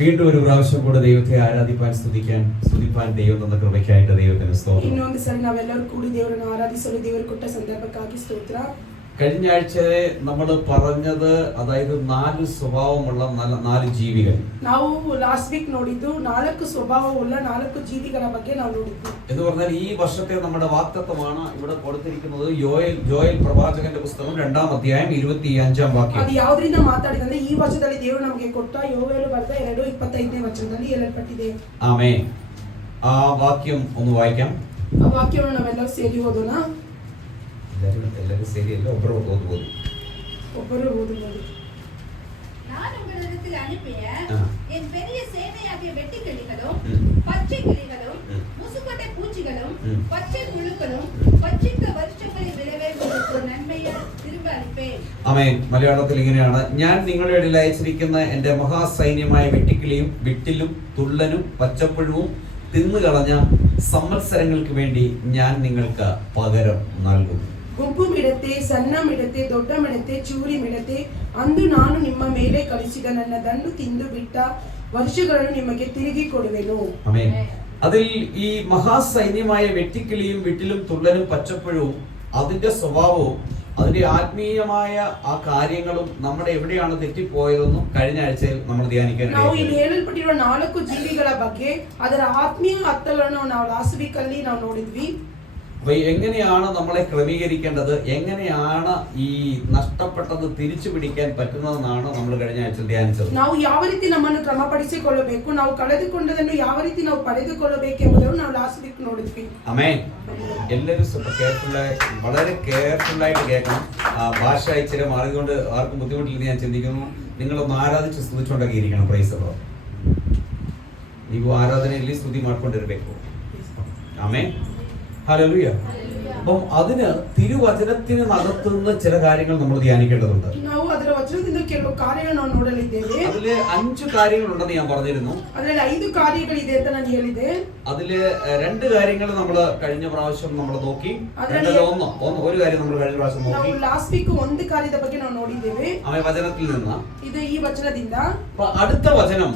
വീണ്ടും ഒരു പ്രാവശ്യം കൂടെ ദൈവത്തെ ആരാധിപ്പാൻ സ്തുതിപ്പാൻ ദൈവം തന്ന കൃപയ്ക്കായിട്ട് ദൈവത്തിന് സ്തോത്രം. ಇನ್ನೊಂದು ಸಲ ನಾವೆಲ್ಲರೂ ಕೂಡಿ ದೇವರನ್ನು ಆರಾಧಿಸಲು ದೇವರು ಕೊಟ್ಟ ಸಂದರ್ಭಕ್ಕಾಗಿ ಸ್ತೋತ್ರ. കഴിഞ്ഞ ആഴ്ച നമ്മൾ പറഞ്ഞത് അതായത് 4 സ്വഭാവമുള്ള 4 ജീവികൾ. ನಾವು ಲಾಸ್ಟ್ ವೀಕ್ ನೋಡಿದ್ದು 4 ಸ್ವಭಾವವುಳ್ಳ 4 ಜೀವಿಗಳ ಬಗ್ಗೆ ನಾವು ನೋಡಿದ್ದು. എന്ന് പറഞ്ഞാൽ ഈ വർഷത്തെ നമ്മുടെ വാക്തത്വമാണ് ഇവിടെ കൊടുത്തിരിക്കുന്നത്. യോയേൽ പ്രവാചകന്റെ പുസ്തകം 2-ാം അധ്യായം 25-ാം വാക്യം. ಅದು ಯಾವುದರಿಂದ ಮಾತಾಡಿದಂದ್ರೆ ಈ ವರ್ಷದಲ್ಲಿ ದೇವರು ನಮಗೆ ಕೊಟ್ಟ ಯೋವೇಲು ಬರೆದ 2:25ನೇ ವಚನದಲ್ಲಿ ಹೇಳಲ್ಪಟ್ಟಿದೆ. ആമേൻ. ആ വാക്യം ഒന്ന് വായിക്കാം. ಆ ವಾಕ್ಯವನ್ನು ನಾವೆಲ್ಲರೂ ಸೇರಿ ಓದೋಣ. എല്ലാവരും ശരിയല്ല, ഒಬ್ಬರು ಓದಬಹುದು. நான் உங்களிடத்தில் அனுப்பிய என் பெரிய சேனையாகிய வெட்டுக்கிளிகளும் பச்சை கிளிகளும் முசுக்கொட்டை பூச்சிகளும் பச்சை புழுக்களும் பச்சித்த வருஷங்களில் விளைவேற்பதற்கு நன்மையை திரும்ப அளிப்பேன். ആമേൻ. മലയാളത്തിൽ ഇങ്ങനെയാണ്: ഞാൻ നിങ്ങളുടെ ഇടയിൽ അയച്ചിരിക്കുന്ന എന്റെ മഹാസൈന്യമായ വെട്ടിക്കിളിയും വിട്ടിലും തുള്ളനും പച്ചപ്പുഴുവും തിന്നുകളഞ്ഞ സംവത്സരങ്ങൾക്ക് വേണ്ടി ഞാൻ നിങ്ങൾക്ക് പകരം നൽകും. ಗುಂಪು ಮಿಡತೆ, ಸಣ್ಣ ಮಿಡತೆ, ದೊಡ್ಡ ಮಿಡತೆ, ಚೂರಿ ಮಿಡತೆ, ಅಂದು ನಾನು ನಿಮ್ಮ ಮೇಲೆ ಕಳಿಸಿದ ನನ್ನ ದಂಡು ತಿಂದು ಬಿಟ್ಟ ವರ್ಷಗಳನ್ನು ನಿಮಗೆ ತಿರುಗಿ ಕೊಡುವೆನು. ആമേൻ. അതിൽ ഈ മഹാസൈന്യമായ വെട്ടിക്കിളിയും വിട്ടിലും തുള്ളനും പച്ചപ്പുഴവും അതിന്റെ സ്വഭാവവും അതിന്റെ ആത്മീയമായ ആ കാര്യങ്ങളും നമ്മുടെ എവിടെയാണ് തെറ്റിപ്പോയതെന്നും കഴിഞ്ഞ ആഴ്ചയിൽ നമ്മൾ ധ്യാനിക്കാൻ. ನಾವು ಇಲ್ಲಿ ಹೇಳಲ್ಪಟ್ಟಿರುವ 4 ಜೀವಿಗಳ ಬಗ್ಗೆ ಅದರ ಆತ್ಮೀಯ ಅರ್ಥಗಳನ್ನು ನಾವು ಲಾಸ್ಟ್ ವೀಕ್ ಅಲ್ಲಿ ನಾವು ನೋಡಿದ್ವಿ. അപ്പൊ എങ്ങനെയാണ് നമ്മളെ ക്രമീകരിക്കേണ്ടത്, എങ്ങനെയാണ് ഈ നഷ്ടപ്പെട്ടത് തിരിച്ചു പിടിക്കാൻ പറ്റുന്നതെന്നാണ് നമ്മൾ കഴിഞ്ഞ ആഴ്ച ധ്യാനിച്ചത്. ನಾವು ಯಾವ ರೀತಿ ನಮ್ಮನ್ನು ಕ್ರಮಪಡಿಸಿಕೊಳ್ಳಬೇಕು, ನಾವು ಕಳೆದುಕೊಂಡದನ್ನು ಯಾವ ರೀತಿ ನಾವು ಪಡೆದುಕೊಳ್ಳಬೇಕೆಂಬುದನ್ನು ನಾವು ಲಾಸ್ಟ್ ವೀಕ್ ನೋಡಿದ್ವಿ. ആമേൻ. എല്ലാവരും വളരെ കെയർഫുൾ ആയിട്ട് കേൾക്കണം. ഭാഷ ഇച്ചിരി മാറിക്കൊണ്ട് ആർക്കും ബുദ്ധിമുട്ടില്ലെന്ന് ഞാൻ ചിന്തിക്കുന്നു. നിങ്ങളൊന്ന് ആരാധിച്ച് സ്തുതിച്ചുകൊണ്ടൊക്കെ ഇരിക്കണം. Price the Lord. ನೀವು ಆರಾಧನೆಯಲ್ಲಿ ಸ್ತುತಿ ಮಾಡ್ಕೊಂಡಿರಬೇಕು. ആമേൻ. ഹല്ലേലൂയ. അപ്പം അതിന് തിരുവചനത്തിന് നടത്തുന്ന ചില കാര്യങ്ങൾ നമ്മൾ ധ്യാനിക്കേണ്ടതുണ്ട്. ನಾವು ಅದರ ವಚನದಿಂದ ಕೆಲವು ಕಾರ್ಯಗಳನ್ನು ನಾವು ನೋಡಲಿದ್ದೇವೆ. അതില് 5 കാര്യങ്ങളുണ്ടെന്ന് ഞാൻ പറഞ്ഞിരുന്നു. ಅದರಲ್ಲಿ 5 ಕಾರ್ಯಗಳಿದೆ ಅಂತ ನಾನು ಹೇಳಿದೆ. അതില് 2 കാര്യങ്ങൾ നമ്മൾ കഴിഞ്ഞ പ്രാവശ്യം നമ്മൾ നോക്കി. ഒരു കാര്യം നമ്മൾ കഴിഞ്ഞ പ്രാവശ്യം നോക്കി. ನಾವು ಲಾಸ್ಟ್ ವೀಕ್ ಒಂದು ಕಾರ್ಯದ ಬಗ್ಗೆ ನಾವು ನೋಡಿದ್ದೇವೆ. അവൻ വചനത്തിൽ നിന്ന്. ഇത് ഈ വചനದಿಂದ. അടുത്ത വചനം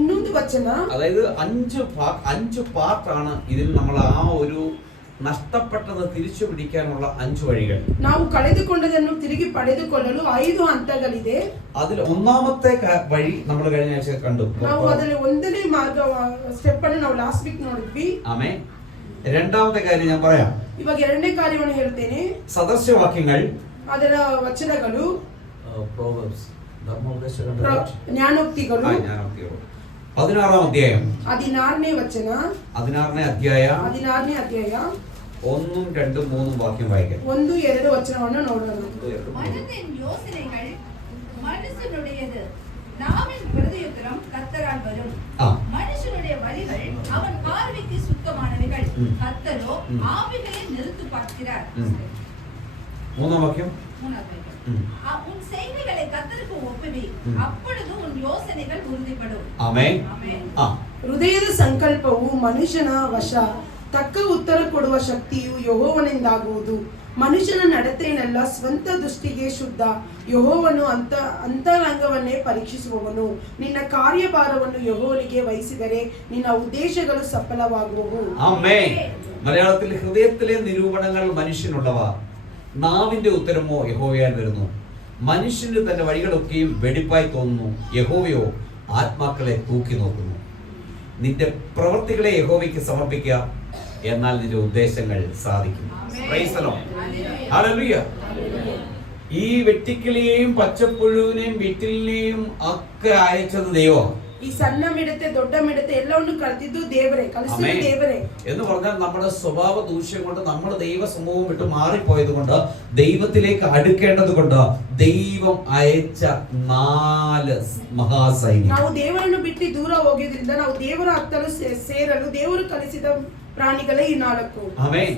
ಇನ್ನೊಂದು ವಚನ, അതായത് 5 പാർട്ടാണ് ഇതിൽ നമ്മൾ ആ ഒരു നഷ്ടപ്പെട്ടത് തിരിച്ചു പിടിക്കാനുള്ള 5 വഴികൾ. ನಾವು ಕಳೆದುಕೊಂಡದನ್ನು ತಿರುಗಿ ಪಡೆದುಕೊಳ್ಳಲು 5 ಹಂತಗಳಿದೆ. അതിൽ ഒന്നാമത്തെ വഴി നമ്മൾ കഴിഞ്ഞ ആഴ്ച കണ്ടു. ನಾವು ಅದರಲ್ಲಿ ಒಂದನೇ ಮಾರ್ಗ ಸ್ಟೆಪ್ ಅನ್ನು ನಾವು ಲಾಸ್ಟ್ ವೀಕ್ ನೋಡಿದ್ವಿ. ആമേൻ. രണ്ടാമത്തെ കാര്യം ഞാൻ പറയാം. ಇವಾಗ ಎರಡನೇ ಕಾರ್ಯವನ್ನು ಹೇಳ್ತೇನೆ. സദൃശവാക്യങ്ങൾ, ಅದರ ವಚನಗಳು, ജ്ഞാനോക്തികൾ 16-ാം അധ്യായം 16ನೇ ವಚನ, 16ನೇ അധ്യായ 16ನೇ ಅಧ್ಯಾಯ 1, 2, 3 വാക്യം വായിക്കാം. 1, 2 ವಚನವನ್ನು ನೋಡೋಣ. மனதின் யோசனைகள் மனுஷனுடையது, நாவின் பிரதியுத்தரம் கர்த்தரால் வரும். மனுஷனுடைய வழிகள் அவன் பார்வைக்கு சுத்தமானவைகள், கர்த்தரோ ஆவிகளை நிறுத்து பார்க்கிறார். 3-ാം വാക്യം. உன் செய்திகளை கர்த்தருக்கு ஒப்புவி, அப்பொழுது உன் யோசனைகள் உறுதிப்படும். ಆಮೆನ್. ಹೃದಯದ ಸಂಕಲ್ಪವು ಮನುಷ್ಯನ ವಶ, ತಕ್ಕ ಉತ್ತರ ಕೊಡುವ ಶಕ್ತಿಯು ಯೆಹೋವನಿಂದಾಗುವುದು. ಮನುಷ್ಯನ ನಡತೆಯನ್ನೆಲ್ಲ ಸ್ವಂತ ದೃಷ್ಟಿಗೆ ಶುದ್ಧ, ಯೆಹೋವನು ಅಂತರಂಗವನ್ನೇ ಪರೀಕ್ಷಿಸುವವನು. ನಿನ್ನ ಕಾರ್ಯಭಾರವನ್ನು ಯೆಹೋವನಿಗೆ ವಹಿಸಿದರೆ ನಿನ್ನ ಉದ್ದೇಶಗಳು ಸಫಲವಾಗುವವು. ആമേൻ. മലയാളത്തിൽ ഹൃദയത്തിലെ നിരൂപണങ്ങൾ മനുഷ്യനുള്ളവ, നാവിന്റെ ഉത്തരമോ യഹോവയാൽ വരുന്നു. മനുഷ്യന് തന്റെ വഴികളൊക്കെയും വെടിപ്പായി തോന്നുന്നു, യഹോവയോ ആത്മാക്കളെ തൂക്കി നോക്കുന്നു. നിന്റെ പ്രവൃത്തികളെ യഹോവയ്ക്ക് സമർപ്പിക്കുക, എന്നാൽ നിന്റെ ഉദ്ദേശങ്ങൾ സാധിക്കും. Price the Lord. ഹല്ലേലൂയ. ഈ വെട്ടിക്കിളിയെയും പച്ചപ്പുഴുവിനെയും വിട്ടിലിനെയും ഒക്കെ അയച്ചത് ദൈവമാണ്. ಈ ಸಣ್ಣ ಮಿಡತೆ, ದೊಡ್ಡ ಮಿಡತೆ ಎಲ್ಲವನ್ನು ಕಳೆದಿದ್ದು ದೇವರೇ, ಕಲಿಸಿದ ದೇವರೇ. എന്ന് പറഞ്ഞാൽ നമ്മുടെ സ്വഭാവ ദൂഷ്യം കൊണ്ട് നമ്മൾ ദൈവ സമൂഹം വിട്ട് മാറിപ്പോയത് കൊണ്ട് ദൈവത്തിലേക്ക് അടുക്കേണ്ടത് കൊണ്ട് ദൈവം അയച്ച 4 മഹാസൈന്യം. ನಾವು ದೇವರನ್ನು ಬಿಟ್ಟು ದೂರ ಹೋಗಿದ್ರಿಂದ ನಾವು ದೇವರ ಹತ್ತಲು ಸೇರಲು ದೇವರು ಕಲಿಸಿದ ಪ್ರಾಣಿಗಳೇ ಈ 4. ആമേൻ.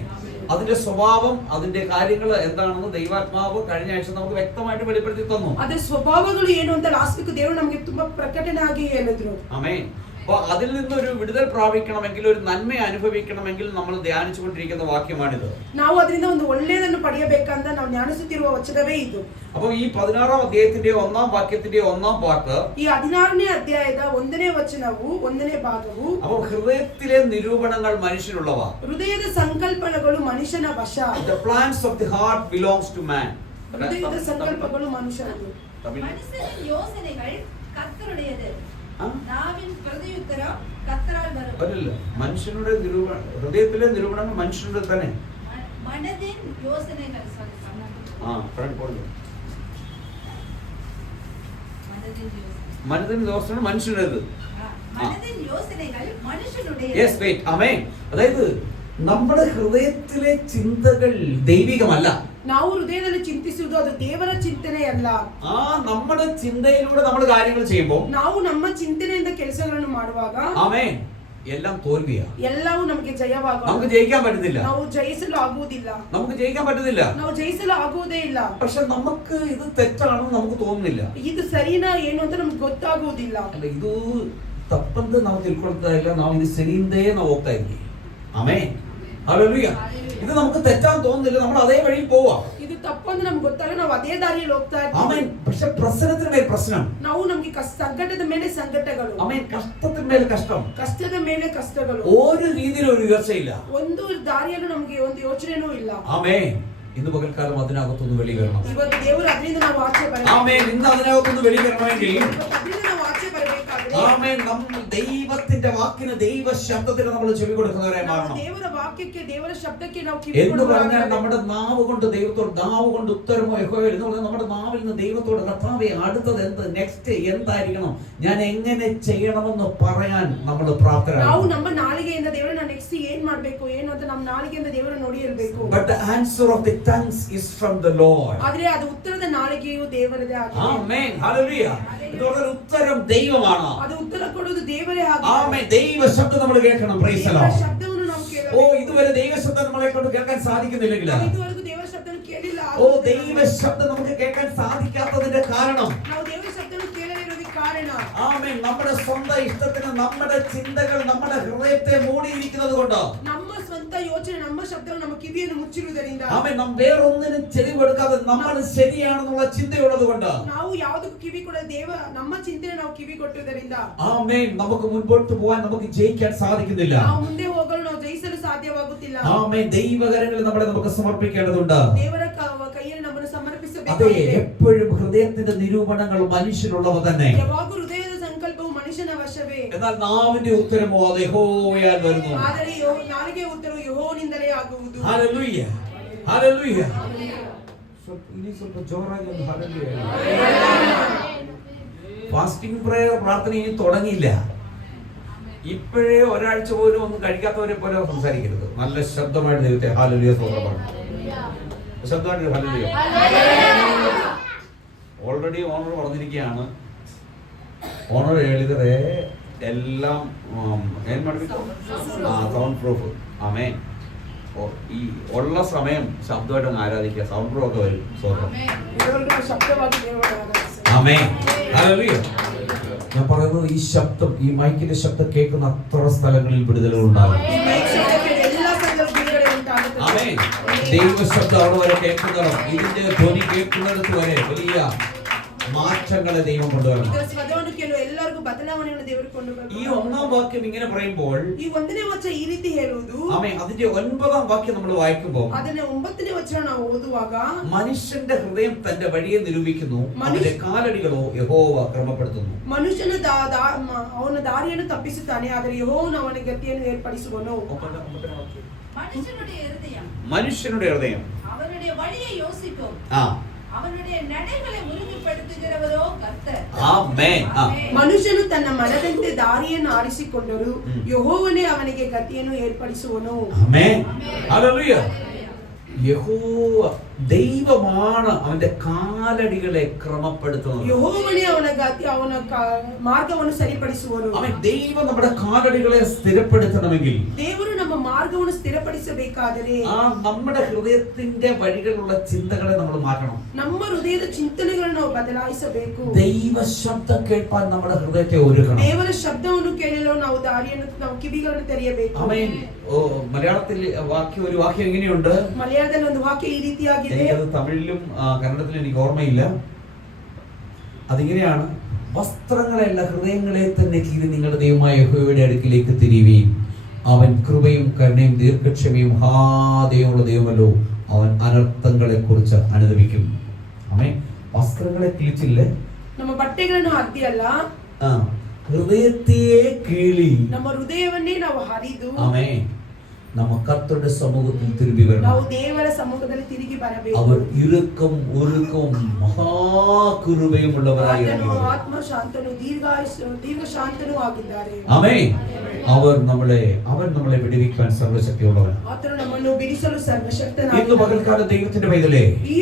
അതിന്റെ സ്വഭാവം, അതിന്റെ കാര്യങ്ങൾ എന്താണെന്ന് ദൈവാത്മാവ് കഴിഞ്ഞ ആഴ്ച നമുക്ക് വ്യക്തമായിട്ട് വെളിപ്പെടുത്തി തന്നു. ಅದರ ಸ್ವಭಾವಗಳು ಏನು ಅಂತ ಲಾಸ್ಟ್ ವೀಕ್ ದೇವರು ನಮಗೆ ತುಂಬಾ ಪ್ರಕಟಣೆ ಆಗಿ ಹೇಳಿದ್ರು. ആമേൻ. അപ്പൊ അതിൽ നിന്നൊരു വിടുതൽ പ്രാപിക്കണമെങ്കിൽ, ഒരു നന്മ അനുഭവിക്കണമെങ്കിൽ നമ്മൾ ധ്യാനിച്ചുകൊണ്ടിരിക്കുന്ന വാക്യമാണിത്. ನಾವು ಅದರಿಂದ ಒಂದು ಒಳ್ಳೆಯದನ್ನು ಪಡೆಯಬೇಕಂತ ನಾವು ಧ್ಯಾನಿಸುತ್ತಿರುವ ವಚನವೇ ಇದು. അപ്പൊ ഈ 16-ാം അധ്യായത്തിന്റെ 1-ാം വാക്യത്തിന്റെ 1-ാം വാക്ക്, ಈ 16ನೇ ಅಧ್ಯಾಯದ 1ನೇ ವಚನವು 1ನೇ ಭಾಗವು, അപ്പൊ ഹൃദയത്തിലെ നിരൂപണങ്ങൾ മനുഷ്യനുള്ളവ. ಹೃದಯದ ಸಂಕಲ್ಪಗಳು ಮನುಷ್ಯನ ವಶ. The plans of the heart belongs to man. ಹೃದಯದ ಸಂಕಲ್ಪಗಳು ಮನುಷ್ಯನದು. மனுஷனின் யோசனைகள் கர்த்தருடையது, ആ? നാവിൻ പ്രത്യുത്തരം കർത്തരാൽ വരും. അല്ലല്ല, മനുഷ്യനുടെ നിരൂപണം, ഹൃദയത്തിലെ നിരൂപണങ്ങൾ മനുഷ്യനുടെ തന്നെ. மனதின் யோசனைகள் മനതിൻ ദോഷം മനുഷ്യനുടേത്. மனதின் யோசனைகள் மனுஷனுடையது. Yes, wait, amen. അതായത് നമ്മുടെ ഹൃദയത്തിലെ ചിന്തകൾ ദൈവികമല്ല. ನಾವು ಹೃದಯದಲ್ಲಿ ಚಿಂತಿಸುವುದು ಅದು ದೇವರ ಚಿಂತನೆಯಲ್ಲ. ആ നമ്മുടെ ചിന്തയിലൂടെ നമ്മൾ കാര്യങ്ങൾ ചെയ്യുമ്പോൾ, ನಾವು ನಮ್ಮ ಚಿಂತನೆಯಿಂದ ಕೆಲಸಗಳನ್ನು ಮಾಡುವಾಗ, ആമേൻ, എല്ലാം തോൽവിയാ. ಎಲ್ಲವೂ ನಮಗೆ ಜಯವಾಗುವುದು. നമുക്ക് ജയിക്കാൻ പറ്റുന്നില്ല. ನಾವು ಜಯಿಸಲು ಆಗುವುದಿಲ್ಲ. നമുക്ക് ജയിക്കാൻ പറ്റുന്നില്ല. ನಾವು ಜಯಿಸಲು ಆಗುವುದೇ ಇಲ್ಲ. പക്ഷെ നമുക്ക് ഇത് തെറ്റാണെന്ന് നമുക്ക് തോന്നുന്നില്ല. ಇದು ಸರಿನಾ ಏನು ಅಂತ ನಮ್ಗೆ ಗೊತ್ತಾಗುವುದಿಲ್ಲ. ಅಲ್ಲ, ಇದು ತಪ್ಪಂತ ನಾವು ತಿಳ್ಕೊಳ್ತಾ ಇಲ್ಲ, ನಾವು ಇದು ಸರಿಯಿಂದೇ ನಾವು ಹೋಗ್ತಾ ಇದ್ವಿ. ಆಮೇನ್, ಹಲ್ಲೆಲೂಯ. ഇത് നമുക്ക് തെറ്റാന്ന് തോന്നുന്നില്ല, നമ്മൾ അതേ വഴിയിൽ പോവാ. ಇದು ತಪ್ಪು ಅಂತ ನಮ್ಗೆ ಗೊತ್ತಾಗ ನಾವು ಅದೇ ದಾರಿಯಲ್ಲಿ ಹೋಗ್ತಾ ಇರ್ತೀವಿ. ആമേൻ. പക്ഷെ പ്രശ്നത്തിന് മേൽ പ്രശ്നം. ನಾವು ನಮಗೆ ಸಂಕಟದ ಮೇಲೆ ಸಂಕಟಗಳು. ആമേൻ. കഷ്ടത്തിന് മേൽ കഷ്ടം. ಕಷ್ಟದ ಮೇಲೆ ಕಷ್ಟಗಳು. ഒരു രീതിയിലും ഒരു ഉയർച്ചയില്ല. ಒಂದು ದಾರಿಯಲ್ಲೂ ನಮಗೆ ಒಂದು ಯೋಚನೆನೂ ಇಲ್ಲ. ആമേൻ. ഇന്ന് പകൽക്കാലം അതിനകത്തൊന്ന് വെളി വരണം. ಇವತ್ತು ದೇವರು ಅದರಿಂದ ನಾವು ಆಚೆ ಬರಬೇಕು. ആമേൻ. ഇന്ന് അതിനകത്തൊന്ന് വെളി വരണമെങ്കിൽ, ಅದರಿಂದ ನಾವು ಆಚೆ ಬರಬೇಕಾದ್ರೆ, ആമേൻ, നമ്മൾ ദൈവത്തിന്റെ വാക്കിന്, ദൈവ ശബ്ദത്തിന് നമ്മൾ ചെവി കൊടുക്കുന്നവരെ ನಾವು മാറണം. ದೇವರ ವಾಕ್ಯಕ್ಕೆ, ದೇವರ ಶಬ್ದಕ್ಕೆ ನಾವು ಕಿವಿ എന്ന് പറഞ്ഞാൽ ಕೊಡುವಾಗ, നമ്മുടെ നാവ് കൊണ്ട് ദൈവത്തോട്, നാവ് കൊണ്ട് ഉത്തരമോ യഹോവയിൽ എന്ന് പറഞ്ഞാൽ നമ്മുടെ നാവിൽ നിന്ന് ദൈവത്തോട്, കർത്താവേ അടുത്തത് എന്ത്, നെക്സ്റ്റ് എന്തായിരിക്കണം, ഞാൻ എങ്ങനെ ചെയ്യണമെന്ന് പറയാൻ നമ്മൾ ನಾವು പ്രാപ്തരാകണം. ನಮ್ಮ ನಾಲಿಗೆಯಿಂದ ದೇವರನ್ನ ನೆಕ್ಸ್ಟ್ ಏನ್ ಮಾಡ್ಬೇಕು ಏನು ಅಂತ ನಮ್ಮ ನಾಲಿಗೆಯಿಂದ ದೇವರನ್ನ ನೋಡಿ ಇರಬೇಕು. But the answer of the tongues is from the Lord. ಆದ್ರೆ ಅದು ಉತ್ತರದ ನಾಲಿಗೆಯು ದೇವರದೇ ಆಗಿದೆ. Amen. Hallelujah. ഇതോടെ ഉത്തരം ദൈവമാണ്. ಅದು ಉತ್ತರ ಕೊಡೋದು ದೇವರೇ ಆಗಿದೆ. ആമേൻ. ദൈവ ശബ്ദം നമ്മൾ കേൾക്കണം. Price the Lord. ಶಬ್ದವನ್ನು ನಾವು ಕೇಳಬೇಕು. ഓ, ഇതുവരെ ദൈവ ശബ്ദം നമ്മളെ കൊണ്ട് കേൾക്കാൻ സാധിക്കുന്നില്ലെങ്കിൽ, ಇದುವರೆಗೂ ದೇವರ ಶಬ್ದವನ್ನು ಕೇಳಿಲ್ಲ. ഓ, ദൈവ ശബ്ദം നമുക്ക് കേൾക്കാൻ സാധിക്കാത്തതിന്റെ കാരണം, ನಾವು ದೇವರ ಶಬ್ದವನ್ನು ಕೇಳಲಿರೋದಕ್ಕೆ ಕಾರಣ, ആമേൻ, നമ്മുടെ സ്വന്തം ഇഷ്ടത്തിന് നമ്മുടെ ചിന്തകൾ നമ്മുടെ ഹൃദയത്തെ മൂടിയിരിക്കുന്നത് കൊണ്ട്, ನಮ್ಮ ಸ್ವಂತ ಯೋಚನೆ, ನಮ್ಮ ಶಬ್ದಗಳು ನಮ್ಮ ಕಿವಿಯನ್ನು ಮುಚ್ಚಿರುವುದರಿಂದ, ആമേൻ, നാം വേറൊന്നിനും ചെവി കൊടുക്കാതെ നമ്മൾ ശരിയാണെന്നുള്ള ചിന്തയുള്ളത് കൊണ്ട്, ನಾವು ಯಾವುದಕ್ಕೂ ಕಿವಿ ಕೊಡದೆ ನಮ್ಮ ಚಿಂತನೆ ನಾವು ಕಿವಿ ಕೊಟ್ಟುವುದರಿಂದ, ആമേൻ, നമുക്ക് മുൻപോട്ട് പോകാൻ, നമുക്ക് ജയിക്കാൻ സാധിക്കുന്നില്ല. ನಾವು ಮುಂದೆ ಹೋಗಲು ನಾವು ಜಯಿಸಲು ಸಾಧ್ಯವಾಗುತ್ತಿಲ್ಲ. ആമേൻ. ദൈവകരങ്ങളിൽ നമ്മളെ നമുക്ക് സമർപ്പിക്കേണ്ടതുണ്ട്. ದೇವರ ಕೈಯಲ್ಲಿ ನಮ್ಮನ್ನು അതെ, ಸಮರ್ಪಿಸಬೇಕಾಗಿದೆ. എപ്പോഴും ഹൃദയത്തിന്റെ നിരൂപണങ്ങൾ മനുഷ്യനുള്ളവ തന്നെ. ಯಾವಾಗೂ ಹೃದಯದ ಸಂಕಲ್ಪವು ಮನುಷ್ಯನ ವಶವೇ. എന്നാൽ നാവിന്റെ ഉത്തരമോ അത് യഹോവയാൽ വരുന്നു. ಆದರೆ ನಾಲಿಗೆ ಉತ್ತರವು ಯೆಹೋವನಿಂದಲೇ ಆಗುವುದು. Hallelujah, hallelujah. ഇനി ಸ್ವಲ್ಪ ജോറാಗಿ ഒന്ന് ഹല്ലേലൂയ. ഫാസ്റ്റിംഗ് പ്രയർ പ്രാർത്ഥന ഇനി തുടങ്ങിയില്ല. ഇപ്പോഴേ ഒരാഴ്ച പോലും ഒന്നും കഴിക്കാത്തവരെ പോലെ സംസാരിക്കരുത്. നല്ല ശബ്ദമായിട്ട് ദൈവത്തെ ഹല്ലേലൂയ സ്തോത്രം. ശബ്ദമായിട്ട് ഹല്ലേലൂയ. ഓൾറെഡി ഓണർ പറഞ്ഞിരിക്കുകയാണ്. ഓണർ ಹೇಳಿದರೆ എല്ലാം ಏನ್ ಮಾಡಬೇಕು, സൗണ്ട് പ്രൂഫ്. ആമേൻ. ഈ ഉള്ള സമയം ശബ്ദമായിട്ട് അങ്ങ് ആരാധിക്കുക. സൗണ്ട് പ്രൂഫ് ഒക്കെ വരും. സ്തോത്രം. ಇದುವರೆಗೂ ನಾವು ಶಬ್ದವಾಗಿ ದೇವರನ್ನು ಆರಾಧಿಸೋಣ. ആമേൻ. ഹല്ലേലൂയ. ഞാൻ പറയുന്നത്, ഈ ശബ്ദം, ഈ മൈക്കിന്റെ ശബ്ദം കേൾക്കുന്ന അത്ര സ്ഥലങ്ങളിൽ വിടുതലുകൾ ഉണ്ടാകും. ಈ ಮೈಕ್ ಶಬ್ದಕ್ಕೆ ಎಲ್ಲ ಸ್ಥಳದಲ್ಲಿ ಬಿಡುಗಡೆ ಉಂಟಾಗುತ್ತದೆ. ആമേൻ. ദൈവ ശബ്ദം അവിടെ വരെ കേൾക്കുന്നതും ഇതിന്റെ ധ്വനി കേൾക്കുന്നിടത്ത് വരെ വലിയ മാറ്റങ്ങളെ ദൈവം കൊണ്ടുവരണം. ಇದರ ಸ್ವರವನ್ನು ಕೇಳುವ ಎಲ್ಲರಿಗೂ ಬದಲಾವಣೆಯನ್ನು ದೇವರು ಕೊಂಡು ಬರಬೇಕು. ഈ ഒന്നാം വാക്യം ഇങ്ങനെ പറയുമ്പോൾ, ಈ 1ನೇ ವಚನ ಈ ರೀತಿ ಹೇಳುವುದು, ആമേൻ, അതിന്റെ 9ാം വാക്യം നമ്മൾ വായിക്കുമ്പോൾ, ಅದನ್ನ 9ನೇ ವಚನ ನಾವು ಓದುವಾಗ, മനുഷ്യന്റെ ഹൃദയം തന്റെ വഴിയെ നിരൂപിക്കുന്നു, അവന്റെ കാലടികളോ യഹോവ ക്രമപ്പെടുത്തുന്നു. ಮನುಷ್ಯನ ಅವನ ದಾರಿಯನ್ನು ತಪ್ಪಿಸುತ್ತಾನೆ, ಆದರೆ ಯೆಹೋವನು ಅವನ ಗತಿಯನ್ನು ಏರ್ಪಡಿಸುವನು. மனுஷனுடைய இருதயம் മനുഷ്യനുടെ ഹൃദയം அவனுடைய வழியை யோசிக்கும், ആ அவனுடைய நடைகளை உறுதிப்படுத்துகிறவரோ கர்த்தர். ആമേൻ. ആ. ಮನುಷ್ಯನು ತನ್ನ ಮನದಂತೆ ದಾರಿಯನ್ನು ಆರಿಸಿಕೊಂಡರು, ಯೆಹೋವನೇ ಅವನಿಗೆ ಗತಿಯನ್ನು ಏರ್ಪಡಿಸುವನು. ആമേൻ. ഹല്ലേലൂയ. യഹോവ ദൈവമാണ് അവന്റെ കാലടികളെ ക്രമപ്പെടുത്തുന്നത്. ಯೆಹೋವನೇ ಅವನ ಗತಿ, ಅವನ ಮಾರ್ಗವನ್ನು ಸರಿಪಡಿಸುವನು. അവൻ ദൈവം നമ്മുടെ കാലടികളെ സ്ഥിരപ്പെടുത്തണമെങ്കിൽ, ದೇವರು ನಮ್ಮ ನಮ್ಮ ಮಾರ್ಗವನ್ನು ಸ್ಥಿರಪಡಿಸಬೇಕಾದರೆ ആ നമ്മുടെ ഹൃദയത്തിന്റെ വഴികളുള്ള ചിന്തകളെ നമ്മൾ മാറ്റണം. ನಮ್ಮ ಹೃದಯದ ಚಿಂತನೆಗಳನ್ನು ನಾವು ಬದಲಾಯಿಸಬೇಕು. ദൈവ ശബ്ദം കേൾപ്പാൻ നമ്മുടെ ഹൃദയത്തെ ഒരുക്കണം. ದೇವರ ಶಬ್ದವನ್ನು ಕೇಳಲು ನಾವು ದಾರಿಯನ್ನು ನಾವು ಕಿವಿಗಳನ್ನು ತೆರೆಯಬೇಕು. ആമേൻ. മലയാളത്തിൽ ഒരു വാക്യം എങ്ങനെയുണ്ട്? ಮಲಯಾಳದಲ್ಲಿ ಒಂದು ವಾಕ್ಯ ಈ ರೀತಿಯಾಗಿದೆ. എനിക്കത് തമിഴിലും കന്നഡത്തിലും എനിക്ക് ഓർമ്മയില്ല. അതിങ്ങനെയാണ്: വസ്ത്രങ്ങളെല്ലാം ഹൃദയങ്ങളെ തന്നെ കീറി നിങ്ങളുടെ ദൈവമായ യഹോവയുടെ അടുക്കിലേക്ക് തിരിയുവീൻ. അവൻ കൃപയും കരുണയും ദീർഘക്ഷമയും ദൈവമുള്ള ദൈവമല്ലോ, അവൻ അനർത്ഥങ്ങളെ കുറിച്ച് അനുദപിക്കും. ആമേൻ. വസ്ത്രങ്ങളെ കിളിച്ചില്ലേ? ನಮ್ಮ ಬಟ್ಟೆಗಳನ್ನು ಹರಿದಿಯಲ್ಲ, ഹൃദയത്തെ കീളി ನಮ್ಮ ಹೃದಯವನ್ನೇ ನಾವು ಹರಿದು ആമേൻ ನಮ್ಮ ಕರ್ತരുടെ സമൂഹത്തിൽ തിരുമ്പി വരണം. ನಾವು ದೇವರ ಸಮ್ಮುಖದಲ್ಲಿ ತಿರುಗಿ ಬರಬೇಕು. അവർ ഇറുക്കം ഒരുക്കം മഹാകൃപയും ഉള്ളവരായിരുന്നു. ಆತ್ಮ ಶಾಂತನು ದೀರ್ಘ ಶಾಂತನೂ ಆಗಿದ್ದಾರೆ. ആമേൻ. അവൻ നമ്മളെ വിടുവിക്കാൻ സർവശക്തിയുള്ളവനാണ്. ಆತನು ನಮ್ಮನ್ನು ಬಿಡಿಸಲು ಸರ್ವಶಕ್ತನಾಗಿದ್ದಾನೆ. ഇന്ന് പകൽക്കാലം ദൈവത്തിന്റെ പൈതലേ, ಈ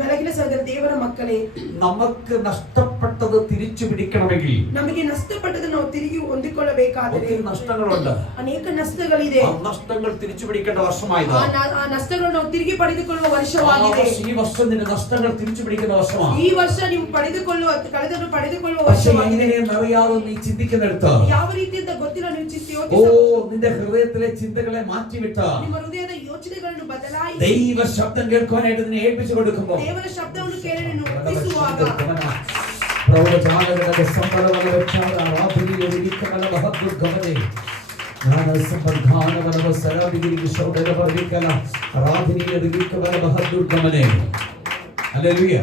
ಬೆಳಗಿನ ಸಮಯದಲ್ಲಿ ದೇವರ ಮಕ್ಕಳೇ, നമുക്ക് നഷ്ടപ്പെട്ടത് തിരിച്ചു പിടിക്കണമെങ്കിൽ ನಮಗೆ ನಷ್ಟಪಟ್ಟದ್ದು ನಾವು ತಿರುಗಿ ಹೊಂದಿಕೊಳ್ಳಬೇಕಾದರೆ ഒത്തിരി നഷ്ടങ്ങളുണ്ട്. ಅನೇಕ ನಷ್ಟಗಳಿದೆ. ആ നഷ്ടങ്ങൾ തിരിച്ചു പിടിക്കേണ്ട വർഷമായത്. ಆ ನಷ್ಟಗಳನ್ನು ನಾವು ತಿರುಗಿ ಪಡೆದುಕೊಳ್ಳುವ ವರ್ಷವಾಗಿದೆ. ഈ വർഷം നിന്റെ നഷ്ടങ്ങൾ തിരിച്ചു പിടിക്കുന്ന വർഷമാണ്. ಈ ವರ್ಷ ನೀವು ಕಳೆದನ್ನು ಪಡೆದುಕೊಳ್ಳುವ പക്ഷേ ವರ್ಷವಾಗಿದೆ. എങ്ങനെയെന്നറിയാതെ നീ ചിന്തിക്കുന്നിടത്ത് ಯಾವ ರೀತಿಯಿಂದ ಗೊತ್ತಿಲ್ಲ ನೀವು നിന്റെ ഹൃദയത്തിലെ ചിന്തകളെ മാറ്റിവിട്ട ನಿಮ್ಮ ಹೃದಯದ ಯೋಚನೆಗಳನ್ನು ಬದಲಾಯಿಸಿ ദൈവ ശബ്ദം കേൾക്കാനായിട്ട് നിന്നെ ഏൽപ്പിച്ചു കൊടുക്കുമ്പോൾ ದೇವರ ಶಬ್ದವನ್ನು ಕೇಳಲು ಒಪ್ಪಿಸುವಾಗ പ്രവചനങ്ങളുടെ സംബലവല വെച്ചാൽ ആരാധനയോടിരിക്കുന്ന മഹത്വഗമനേ ജ്ഞാനസംബന്ധാനവനവ സരാദിഗിരി ശൗദര വർദ്ധിക്കല ആരാധനയോടിരിക്കുന്ന മഹത്വഗമനേ. ഹല്ലേലൂയ.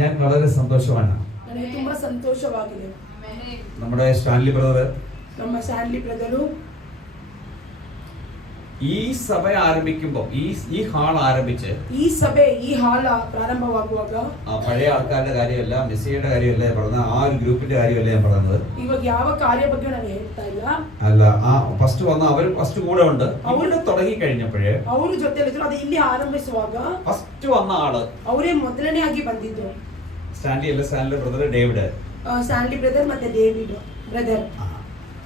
ഞാൻ വളരെ സന്തോഷവാനാണ്. ನನಗೆ ತುಂಬಾ ಸಂತೋಷವಾಗಿದೆ. നമ്മുടെ സ്റ്റാൻലി ബ്രദർ, ನಮ್ಮ ಸ್ಟ್ಯಾನ್ಲಿ ಬ್ರದರು ഈ സഭ ആരംഭിക്കുമ്പോൾ ഈ ഹാൾ ആരംഭിച്ച് ಈ ಸಭೆ ಈ ಹಾಲ ಪ್ರಾರಂಭವಾಗುವಾಗ പഴയ ആൾക്കാരുടെ കാര്യമല്ല, മെസ്സിയുടെ കാര്യമല്ല ഞാൻ പറഞ്ഞത്, ആ ഒരു ഗ്രൂപ്പിന്റെ കാര്യമല്ല ഞാൻ പറഞ്ഞത്. ಇವಾಗ ಯಾವ ಕಾರ್ಯ ಬಗ್ಗೆ ನಾನು ಹೇಳ್ತಾ ಇಲ್ಲ. അല്ല, ആ ഫസ്റ്റ് വന്ന അവർ ഫസ്റ്റ് കൂടെ ഉണ്ട്. അവിടെ തുടങ്ങി കഴിഞ്ഞപ്പോഴേ ಅವರು ಜೊತೆಲಿದ್ರು, ಅದು ಇಲ್ಲಿ ಆರಂಭಿಸುವಾಗ ഫസ്റ്റ് വന്ന ആള് ಅವರೇ ಮೊದಲನೇ ಆಗಿ ಬಂದಿದ್ದು. സ്റ്റാൻലി അല്ല, Stanley brother David. Stanley brother ಮತ್ತೆ David brother.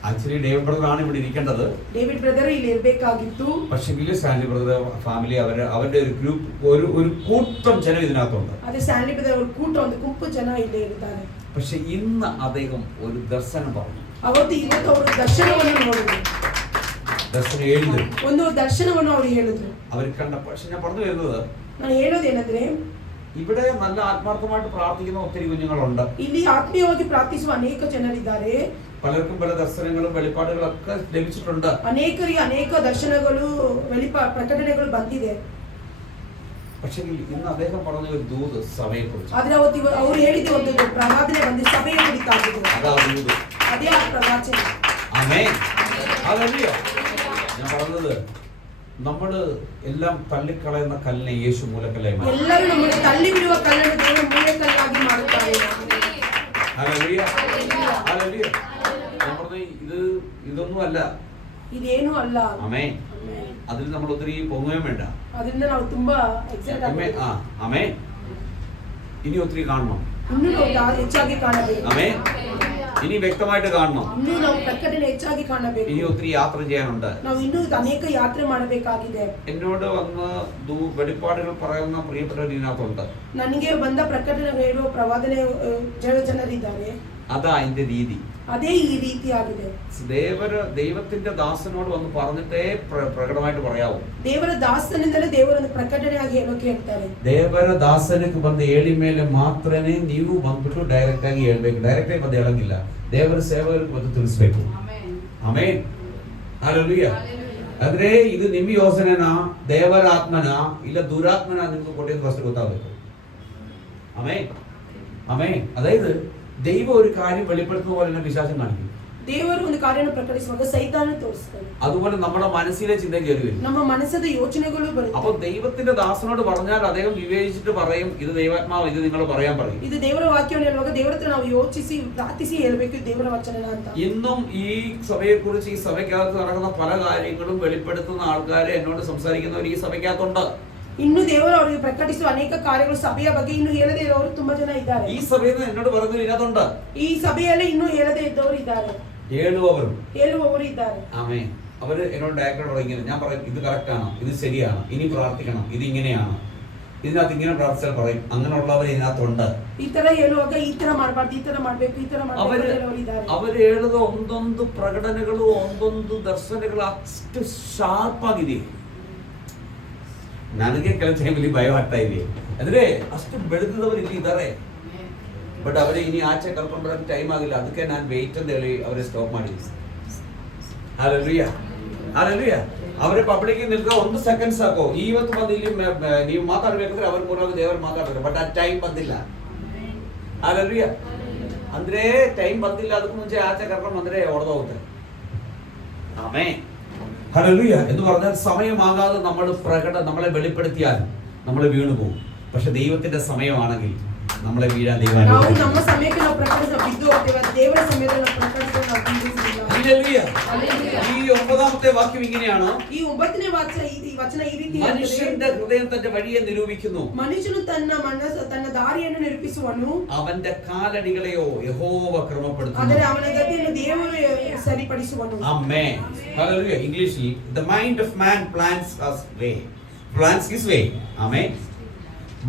Actually David brother ആണ് ഇവിടെ ഇരിക്കേണ്ടത്. ಡೇವಿಡ್ ಬ್ರದರ್ ಇಲ್ಲಿ ಇರಬೇಕಾಗಿತ್ತು. പക്ഷെങ്കിൽ സ്റ്റാൻലി ബ്രദർ ഫാമിലി അവരുടെ ഒരു ഗ്രൂപ്പ് ഒരു കൂട്ടം ജനം ഇതിനകത്തുണ്ട്. ಅದೇ ಸ್ಟ್ಯಾನ್ಲಿ ಬ್ರದರ್ ಅವರು ಕೂಟ ಒಂದು ಗುಂಪು ಜನ ಇಲ್ಲೇ ಇರ್ತಾರೆ. പക്ഷെ ഇന്ന് അദ്ദേഹം ഒരു ദർശനം പറഞ്ഞു. ಇವತ್ತು ಅವರು ದರ್ಶನವನ್ನು ನೋಡಿದ್ರು. ദർശനം എഴുതി ಒಂದು ದರ್ಶನವನ್ನು ಅವರು ಹೇಳಿದ್ರು. അവർ കണ്ട. പക്ഷെ ഞാൻ പറഞ്ഞു വരുന്നത്, ನಾನು ಹೇಳೋದೇನೆಂದ್ರೆ, ഇവിടെ നല്ല ആത്മാർത്ഥമായിട്ട് പ്രാർത്ഥിക്കുന്ന ഒത്തിരി കുഞ്ഞുങ്ങളുണ്ട്. ಇಲ್ಲಿ ಆತ್ಮೀಯವಾಗಿ ಪ್ರಾರ್ಥಿಸುವ ಅನೇಕ ಜನರಿದ್ದಾರೆ. പലർക്കും പല ദർശനങ്ങളും വെളിപ്പാടുകളൊക്കെ ലഭിച്ചിട്ടുണ്ട്. ಅನೇಕರಿಗೆ ಅನೇಕ ದರ್ಶನಗಳು ಪ್ರಕಟಣೆಗಳು ಬಂದಿದೆ. പക്ഷേ ഇന്ന് അദ്ദേഹം പറഞ്ഞ ഒരു ദൂത് സഭയെ കുറിച്ച്. ಆದ್ರೆ ಅವರು ಹೇಳಿದ ಒಂದು ಪ್ರವಾದನೆ ಬಂದು ಸಭೆಯ ಕುರಿತಾಗಿದೆ. അതാ ദൂത്, ಅದೇ ಆ ಪ್ರವಾಚನೆ. ആമേൻ. ഹല്ലേലൂയ. ഞാൻ പറഞ്ഞത്, നമ്മള് എല്ലാം തള്ളിക്കളയുന്ന കല്ലിനെ യേശു മൂലക്കല്ലായി മാറ്റി. ಎಲ್ಲರೂ ನಮ್ಮನ್ನು ತಳ್ಳಿ ಬಿಡುವ ಕಲ್ಲನ್ನು ದೇವರು ಮೂಲೆಕಲ್ಲಾಗಿ ಮಾಡುತ್ತಾರೆ. ഹല്ലേലൂയ. ഹല്ലേലൂയ. ഞാൻ പറഞ്ഞ ഇതൊന്നും അല്ല. ಇದೇನು ಅಲ್ಲ. ആമേൻ. അതിൽ നമ്മൾ ഒത്തിരി പൊങ്ങുകയും വേണ്ട. ಅದರಿಂದ ನಾವು ತುಂಬಾ ಎಕ್ಸೈಟ್ ಆಗಬೇಕು. ആമേൻ. ഇനി ഒത്തിരി കാണണം. ಇನ್ನೂ ನಾವು ಹೆಚ್ಚಾಗಿ ಕಾಣಬೇಕು. ആമേൻ. ഇനി വ്യക്തമായിട്ട് കാണണം. ಇನ್ನೂ ನಾವು ಪ್ರಕಟಣೆ ಹೆಚ್ಚಾಗಿ ಕಾಣಬೇಕು. ഇനി ഒത്തിരി യാത്ര ചെയ്യാനുണ്ട്. ನಾವು ಇನ್ನೂ ಅನೇಕ ಯಾತ್ರೆ ಮಾಡಬೇಕಾಗಿದೆ. എന്നോട് വന്ന് വെളിപ്പാടുകൾ പറയുന്ന പ്രിയപ്പെട്ടവർ ഇതിനകത്തുണ്ട്. ನನಗೆ ಬಂದ ಪ್ರಕಟಣೆ ಹೇಳುವ ಪ್ರವಾದನೆ ಜನರಿದ್ದಾರೆ. അതാ അതിന്റെ രീതി. ಅದೇ ಈ ರೀತಿಯಾಗಿದೆ. ദൈവത്തിന്റെ ദാസനോട് വന്ന് പറഞ്ഞിട്ടേ പ്രകടമായിട്ട് പറയാവൂ. ದೇವರ ದಾಸನಿಂದಲೇ ದೇವರನ್ನು ಪ್ರಕಟಣೆಯಾಗಿ ಹೇಳೋಕೆ ಹೇಳ್ತಾರೆ. ದೇವರ ದಾಸನಿಗೆ ಬಂದು ಹೇಳಿ ಮೇಲೆ ಮಾತ್ರನೇ ನೀವು ಬಂದ್ಬಿಟ್ಟು ಡೈರೆಕ್ಟ್ ಆಗಿ ಹೇಳ್ಬೇಕು. ಡೈರೆಕ್ಟ್ ಆಗಿ ಬಂದು ಹೇಳಂಗಿಲ್ಲ. ದೇವರ ಸೇವಕರಿಗೆ ಬಂದು ತಿಳಿಸ್ಬೇಕು. ಆಮೇನ್. ಹಲ್ಲೆಲೂಯ. ಆದ್ರೆ ಇದು ನಿಮ್ಮ ಯೋಜನೆನಾ, ದೇವರ ಆತ್ಮನ ಇಲ್ಲ ದುರಾತ್ಮನ ನಿಮ್ಗೆ ಕೊಟ್ಟಿದ್ದು ಫಸ್ಟ್ ಗೊತ್ತಾಗಬೇಕು. ಆಮೇನ್. ಆಮೇನ್. അതായത് ദൈവം ഒരു കാര്യം വെളിപ്പെടുത്തുന്ന പോലെ തന്നെ വിശ്വാസം കാണിക്കും. ದೇವರು ಒಂದು ಕಾರ್ಯವನ್ನು ಪ್ರಕಟಿಸುವಾಗ ಸೈತಾನ ತೋರಿಸ್ತಾನೆ. അതുപോലെ നമ്മുടെ മനസ്സിലെ ചിന്ത കയറി വരും. ನಮ್ಮ ಮನಸ್ಸದ ಯೋಚನೆಗಳು ಬರುತ್ತೆ. അപ്പോൾ ദൈവത്തിന്റെ ദാസനോട് പറഞ്ഞാൽ അദ്ദേഹം വിവേചിച്ചിട്ട് പറയും, ഇത് ദൈവാത്മാവ്, ഇത് നിങ്ങൾ പറയാൻ പറയും. ಇದು ದೇವರ ವಾಕ್ಯವನ್ನು ಹೇಳುವಾಗ ದೇವರ ಹತ್ರ ನಾವು ಯೋಚಿಸಿ ಪ್ರಾರ್ಥಿಸಿ ಹೇಳಬೇಕು ದೇವರ ವಚನ ಅಂತ. ഇന്നും ഈ സഭയെ കുറിച്ച് ഈ സഭയ്ക്കകത്ത് നടക്കുന്ന പല കാര്യങ്ങളും വെളിപ്പെടുത്തുന്ന ആൾക്കാരെ എന്നോട് സംസാരിക്കുന്നവർ ഈ സഭയ്ക്കകത്തുണ്ട്. ಇನ್ನು ದೇವರು ಅವರಿಗೆ ಪ್ರಕಟಿಸುವ ಅನೇಕ ಕಾರ್ಯಗಳು ಸಭೆಯ ಬಗ್ಗೆ ಇನ್ನು ಹೇಳದೇ ಇರೋರು ತುಂಬಾ ಜನ ಇದ್ದಾರೆ. ഈ സഭയിൽ നിന്ന് എന്നോട് പറഞ്ഞു ഇതിനകത്തുണ്ട്. ಈ ಸಭೆಯಲ್ಲಿ ಇನ್ನು ಹೇಳದೇ ಇದ್ದವರು ಇದ್ದಾರೆ. ಹೇಳುವವರು ಇದ್ದಾರೆ. ആമേൻ. അവര് എന്നോട് ഡയറക്ടറോട് ഇങ്ങനെ ഞാൻ പറയും ഇത് കറക്റ്റ് ആണ്, ഇത് ശരിയാണ്, ഇനി പ്രാർത്ഥിക്കണം, ഇത് ഇങ്ങനെയാണ്, ഇതിനകത്ത് ഇങ്ങനെ പ്രാർത്ഥിച്ചാൽ പറയും. അങ്ങനെയുള്ളവർ ഇതിനകത്തുണ്ട്. ಈ ತರ ಹೇಳುವಾಗ ಈ ತರ ಮಾಡಬಾರ್ದು, ಈ ತರ ಮಾಡಬೇಕು, ಈ ತರ ಮಾಡಬೇಕು. ಅವರು ಹೇಳೋದು ಒಂದೊಂದು ಪ್ರಕಟಣೆಗಳು, ಒಂದೊಂದು ದರ್ಶನಗಳು ಅಷ್ಟು ಶಾರ್ಪ್ ಆಗಿದೆ. ನನಗೆ ಕೆಲವು ಟೈಮಲ್ಲಿ ಭಯ ಆಗ್ತಾ ಇದೆ. ಅಂದ್ರೆ ಅಷ್ಟು ಬೆಳೆದವರು ಇಲ್ಲಿ ಇದ್ದಾರೆ. ಬಟ್ ಅವರೇ ಇನಿ ಆಚೆ ಕರ್ಕೊಂಡು ಬರೋಕ್ಕೆ ಟೈಮ್ ಆಗಿಲ್ಲ. ಅದಕ್ಕೆ ನಾನು ವೆಯ್ಟ್ ಅಂತ ಹೇಳಿ ಅವರೇ ಸ್ಟಾಪ್ ಮಾಡಿ. Hallelujah, hallelujah. ಅವರೇ ಪಬ್ಲಿಕ್ ನಿಲ್ಕ 1 ಸೆಕೆಂಡ್ ಸಾಕು. ಇವತ್ತು ಬಂದು ಇಲ್ಲಿ ನೀವು ಮಾತಾಡ್ಬೇಕಂದ್ರೆ ಅವ್ರ ಮೂರಾಗ ದೇವರು ಮಾತಾಡ್ತಾರೆ. ಬಟ್ ಆ ಟೈಮ್ ಬಂದಿಲ್ಲ. ಹಲ್ಲೆಲೂಯಾ. ಅಂದ್ರೆ ಟೈಮ್ ಬಂದಿಲ್ಲ. ಅದಕ್ಕೆ ಮುಂಚೆ ಆಚೆ ಕರ್ಕೊಂಡು ಬಂದ್ರೆ ಹೊಡೆದೋಗುತ್ತೆ. ആമേൻ, ഹല്ലേലൂയ. എന്ന് പറഞ്ഞാൽ സമയമാകാതെ നമ്മളെ വെളിപ്പെടുത്തിയാൽ നമ്മൾ വീണു പോകും. പക്ഷെ ദൈവത്തിന്റെ സമയമാണെങ്കിൽ നമ്മളെ വീഴാൻ ദൈവം ನಾವು ನಮ್ಮ ಸಮಯಕ್ಕೆ ನಾವು ಪ್ರಕಟಿಸ ಬಿದ್ದು ಹೋಗ್ತೇವೆ. ದೇವರ ಸಮಯದಲ್ಲಿ ನಾವು ಪ್ರಕಟಿಸಿದ್ರೆ ನಾವು ಬೀಳುವುದಿಲ್ಲ. ഹല്ലേലൂയ. ഹല്ലേലൂയ. ഈ 9ാമത്തെ വാക്യം ഇങ്ങനെയാണ്. ಈ 9ನೇ ವಚನ ಈ ರೀತಿ മനുഷ്യന്റെ ഹൃദയം തന്റെ വഴിയെ നിരൂപിക്കുന്നു. ಮನುಷ್ಯನು ತನ್ನ ದಾರಿಯನ್ನು ನಿರೂಪಿಸುವನು. അവന്റെ കാലടികളെയോ യഹോവ ക്രമപ്പെടുത്തുന്നു. ಆದರೆ ಅವನ ಗತಿಯನ್ನು ದೇವರು ಸರಿಪಡಿಸುವನು. ആമേൻ, ഹല്ലേലൂയ. ഇംഗ്ലീഷിൽ the mind of man plans his way. Amen.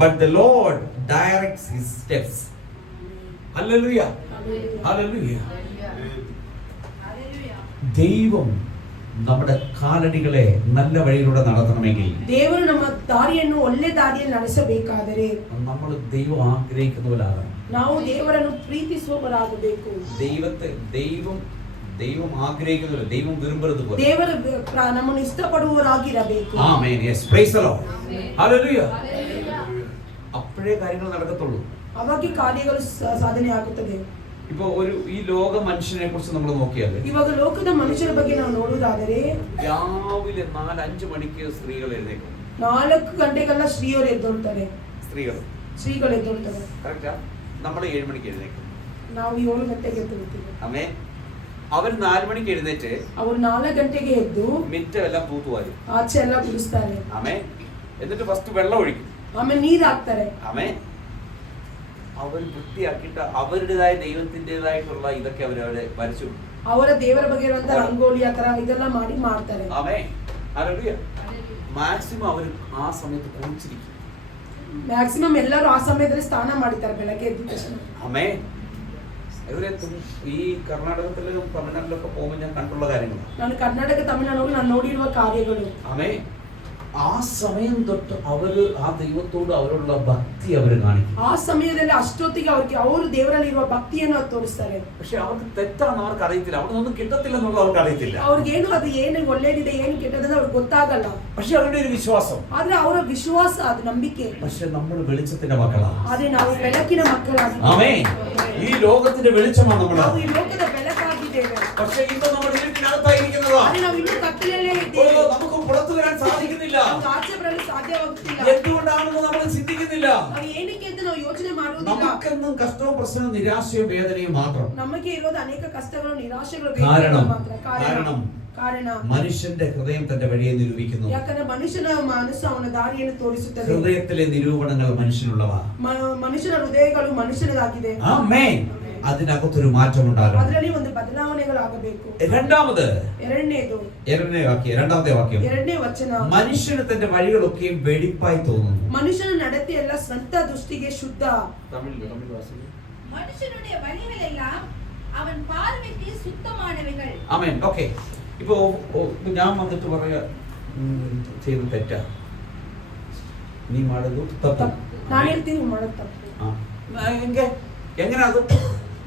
But the Lord directs his steps. Hallelujah. Hallelujah. ദൈവം നമ്മുടെ കാലടികളെ നല്ല വഴിയിലൂടെ നടത്തണമെങ്കിൽ, ದೇವರು ನಮ್ಮ ದಾರಿಯನ್ನು ಒಳ್ಳೆ ದಾರಿಯಲ್ಲಿ ನಡೆಸಬೇಕಾದರೆ നമ്മൾ ദൈവം ആഗ്രഹിക്കുന്നവരാകണം. ನಾವು ದೇವರನ್ನು ಪ್ರೀತಿಸುವವರಾಗಬೇಕು. ദൈവം ആഗ്രഹിക്കുന്നവർ, ദൈവം വിരുമ്പുന്നത് പോലെ ದೇವರು ನಮ್ಮನ್ನು ಇಷ್ಟಪಡುವವರಾಗಿರಬೇಕು. Amen. Yes, praise the Lord. Hallelujah. അപ്പോഴേ കാര്യങ്ങൾ നടക്കത്തുള്ളൂ. ಅವಾಗ ಕಾರ್ಯಗಳು ಸಾಧನೆ ಆಗುತ್ತದೆ. ഇപ്പൊ ഈ ലോക മനുഷ്യനെ കുറിച്ച് നമ്മൾ നോക്കിയാൽ, ಇವಾಗ ಲೋಕದ ಮನುಷ್ಯರ ಬಗ್ಗೆ ನಾವು ನೋಡುವುದಾದರೆ രാവിലെ 4-5 മണിക്ക് സ്ത്രീകൾ എഴുന്നേക്കും. 4 ಗಂಟೆಗೆಲ್ಲ ಸ್ತ್ರೀಯರು ಎದ್ದೇಳ್ತಾರೆ. ಸ್ತ್ರೀಗಳು ಎದ್ದೇಳ್ತಾರೆ. കറക്റ്റാ? നമ്മൾ 7 മണിക്ക് എഴുന്നേക്കും. ನಾವು 7 ಗಂಟೆಗೆ ಎದ್ದೇಳ್ತೀವಿ. ആമേൻ. അവർ 4 മണിക്ക് എഴുന്നേറ്റ് ಅವರು 4 ಗಂಟೆಗೆ ಎದ್ದು മിറ്റമെല്ലാം തൂത്തുവാരും. ಆಚೆ ಎಲ್ಲ ಗುಡಿಸ್ತಾರೆ. ആമേൻ. എന്നിട്ട് ഫസ്റ്റ് വെള്ളം ഒഴിക്കും. ಆಮೇಲೆ ನೀರು ಹಾಕ್ತಾರೆ. ആമേൻ. അവർ വൃത്തിയാക്കിയിട്ട് അവരുടേതായ ദൈവത്തിൻ്റെതായിട്ടുള്ള ഇതൊക്കെ അവരവിടെ വരച്ചു. ಅವರ ದೇವರ ಬಗ್ಗೆ ಇರುವಂತ ರಂಗೋಲಿ ಆ ತರ ಇದೆಲ್ಲ ಮಾಡ್ತಾರೆ. ആമേൻ, ഹല്ലേലൂയ. മാക്സിമം അവർ ആ സമയത്ത് കുളിച്ചിരിക്കും. ಮ್ಯಾಕ್ಸಿಮಮ್ ಎಲ್ಲರೂ ಆ ಸಮಯದಲ್ಲಿ ಸ್ನಾನ ಮಾಡ್ತಾರೆ ಬೆಳಗ್ಗೆ ಎದ್ದ ತಕ್ಷಣ. ആമേൻ. ഈ കർണാടകത്തിലും തമിഴ്നാട്ടിലൊക്കെ പോകുമ്പോൾ ഞാൻ കണ്ടുള്ള കാര്യങ്ങളാണ്. ನಾನು ಕರ್ನಾಟಕ ತಮಿಳುನಾಡು ನಾನು ನೋಡಿರುವ ಕಾರ್ಯಗಳು. ആമേൻ. ആ സമയം തൊട്ട് അവര് ആ ദൈവത്തോട് അവരുള്ള ഭക്തി അവർ കാണിക്കും. ಆ ಸಮಯದಲ್ಲಿ ಅಷ್ಟೊತ್ತಿಗೆ ಅವರು ದೇವರಲ್ಲಿರುವ ಭಕ್ತಿಯನ್ನು ತೋರಿಸ್ತಾರೆ. പക്ഷെ അവർക്ക് തെറ്റാണെന്ന് അവർക്ക് അറിയത്തില്ല. അവിടെ ഒന്നും കിട്ടത്തില്ല എന്നുള്ളത് അവർക്ക് അറിയത്തില്ല. ಅವ್ರಿಗೇನು ಅದು ಏನು ಒಳ್ಳೇದಿದೆ ಏನು ಕೆಟ್ಟದಂತ ಅವ್ರಿಗೆ ಗೊತ್ತಾಗಲ್ಲ. പക്ഷെ അവരുടെ ഒരു വിശ്വാസം, ಆದ್ರೆ ಅವರ ವಿಶ್ವಾಸ, ಅದು ನಂಬಿಕೆ. പക്ഷെ നമ്മൾ വെളിച്ചത്തിന്റെ മക്കളാണ്. ಆದ್ರೆ ನಾವು ಬೆಳಕಿನ ಮಕ್ಕಳಾಗಿದ್ದೇವೆ. ആമേൻ. ഈ ലോകത്തിന്റെ വെളിച്ചമാണ് നമ്മൾ. ನಾವು ಈ ಲೋಕದ ಬೆಳಕಾಗಿದ್ದೇವೆ. പക്ഷെ ഇന്ന് നമ്മൾ ഇരുട്ടിനകത്തായിരിക്കുന്നതാണ്. ಆದ್ರೆ ನಾವು ಇನ್ನೂ ಕತ್ತಲೆಯಲ್ಲೇ ಇದ್ದೇವೆ. നമുക്ക് പുറത്തു വരാൻ സാധിക്കുന്നില്ല. ನಾವು ಆಚೆ ಬರಲು ಸಾಧ್ಯವಾಗುತ್ತಿಲ್ಲ. എന്തുകൊണ്ടാണെന്ന് നമ്മൾ ചിന്തിക്കുന്നില്ല. ನಾವು ಏನಕ್ಕೆ ಅಂತ ನಾವು ಯೋಚನೆ ಮಾಡುವುದಿಲ್ಲ. നമുക്കെന്നും കഷ്ടവും പ്രശ്നവും നിരാശയും വേദനയും മാത്രം. ನಮಗೆ ಇರೋದು ಅನೇಕ ಕಷ್ಟಗಳು, ನಿರಾಶೆಗಳು, ಕಾರಣ മനുഷ്യന്റെ ഹൃദയം തന്റെ വഴിയെ നിരൂപിക്കുന്നു. ಯಾಕಂದ್ರೆ ಮನುಷ್ಯನ ಮನಸ್ಸು ಅವನ ದಾರಿಯನ್ನು ತೋರಿಸುತ್ತದೆ. ഹൃദയത്തിലെ നിരൂപണങ്ങൾ മനുഷ്യനുള്ളവ. ಮನುಷ್ಯನ ಹೃದಯಗಳು ಮನುಷ್ಯನದಾಗಿದೆ. ആമേൻ. അതിനകത്തൊരു മാറ്റം ഉണ്ടാകണം. ಅದರಲ್ಲಿ ಒಂದು ಬದಲಾವಣೆಗಳಾಗಬೇಕು. രണ്ടാമത്തെ വാക്യം, ಎರಡನೇ ವಚನ, മനുഷ്യന് തന്റെ വഴികളൊക്കെ വെടിപ്പായി തോന്നുന്നു. ಮನುಷ್ಯನ ನಡತೆ ಎಲ್ಲ ಸ್ವಂತ ದೃಷ್ಟಿಗೆ ಶುದ್ಧ. மனுஷனுடைய வழிகள் எல்லாம் அவன் பார்வைக்கு சுத்தமானவைகள். ആമേൻ. ഓക്കേ. ഇപ്പോ ഞാൻ വന്നിട്ട് പറയാ ചെയ്ത തെറ്റാ, നീ ಮಾಡುದು ತಪ್ಪು, ನಾನು ಹೇಳ್ತೀನಿ ನೀ ಮಾಡೋದು ತಪ್ಪು. എങ്ങനെ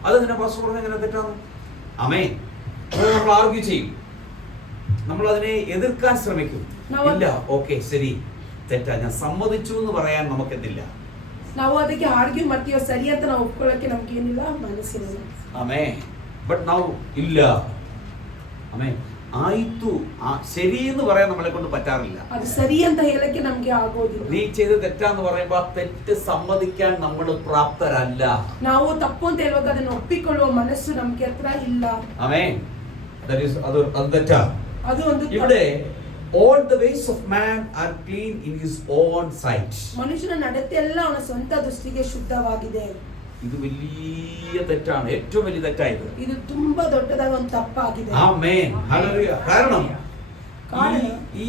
അതെങ്ങനെ പാസ്റ്റർ പറഞ്ഞ എങ്ങനെ തെറ്റാണ്? ആമേൻ. നമ്മൾ ആർഗ്യൂ ചെയ്യും, നമ്മൾ അതിനെ എതിർക്കാൻ ശ്രമിക്കും. ഇല്ല, ഓക്കെ ശരി, തെറ്റാ, ഞാൻ സമ്മതിച്ചു എന്ന് പറയാൻ നമുക്കെത്തില്ല. ನಾವು ಅದಕ್ಕೆ ಆರ್ಗ್ಯೂ ಮಾಡ್ತೀವಿ, ಸರಿ ಅಂತ ನಾವು ಒಪ್ಕೊಳ್ಳೋಕೆ ನಮ್ಗೆ ಏನಿಲ್ಲ ಮನಸ್ಸಿಲ್ಲ. ಆಮೇನ್. ಬಟ್ ನಾವು ಇಲ್ಲ, ಆಮೇನ್, ആയിത്തു ശരി എന്ന് പറയാൻ നമ്മളെ കൊണ്ട് പറ്റാറില്ല. അത് സരി ಅಂತ ಹೇಳಕ್ಕೆ ನಮಗೆ ಆಗೋದಿಲ್ಲ. നീ ചെയ്ത തെറ്റാന്ന് പറയുമ്പോൾ തെറ്റ് സമ്മതിക്കാൻ നമ്മൾ പ്രാപ്തരല്ല. ನಾವು ತಪ್ಪು ಅಂತ ಹೇಳುವಾಗ ಅದನ್ನು ಒಪ್ಪಿಕೊಳ್ಳುವ ಮನಸ್ಸು ನಮಗೆ ಹತ್ರ ಇಲ್ಲ. ആമേൻ. that is ಅದು തെറ്റാ. ಅದು ಒಂದು ഇവിടെ all the ways of man are clean in his own sight. ಮನುಷ್ಯನ ನಡತೆ ಎಲ್ಲ ಅವನ ಸ್ವಂತ ದೃಷ್ಟಿಗೆ ಶುದ್ಧವಾಗಿದೆ. ഇത് വലിയ തെറ്റാണ്, ഏറ്റവും വലിയ തെറ്റായത്. ಇದು ತುಂಬಾ ದೊಡ್ಡದಾದ ಒಂದು ತಪ್ಪಾಗಿದೆ. ആമേൻ, ഹല്ലേലൂയ. കാരണം ഈ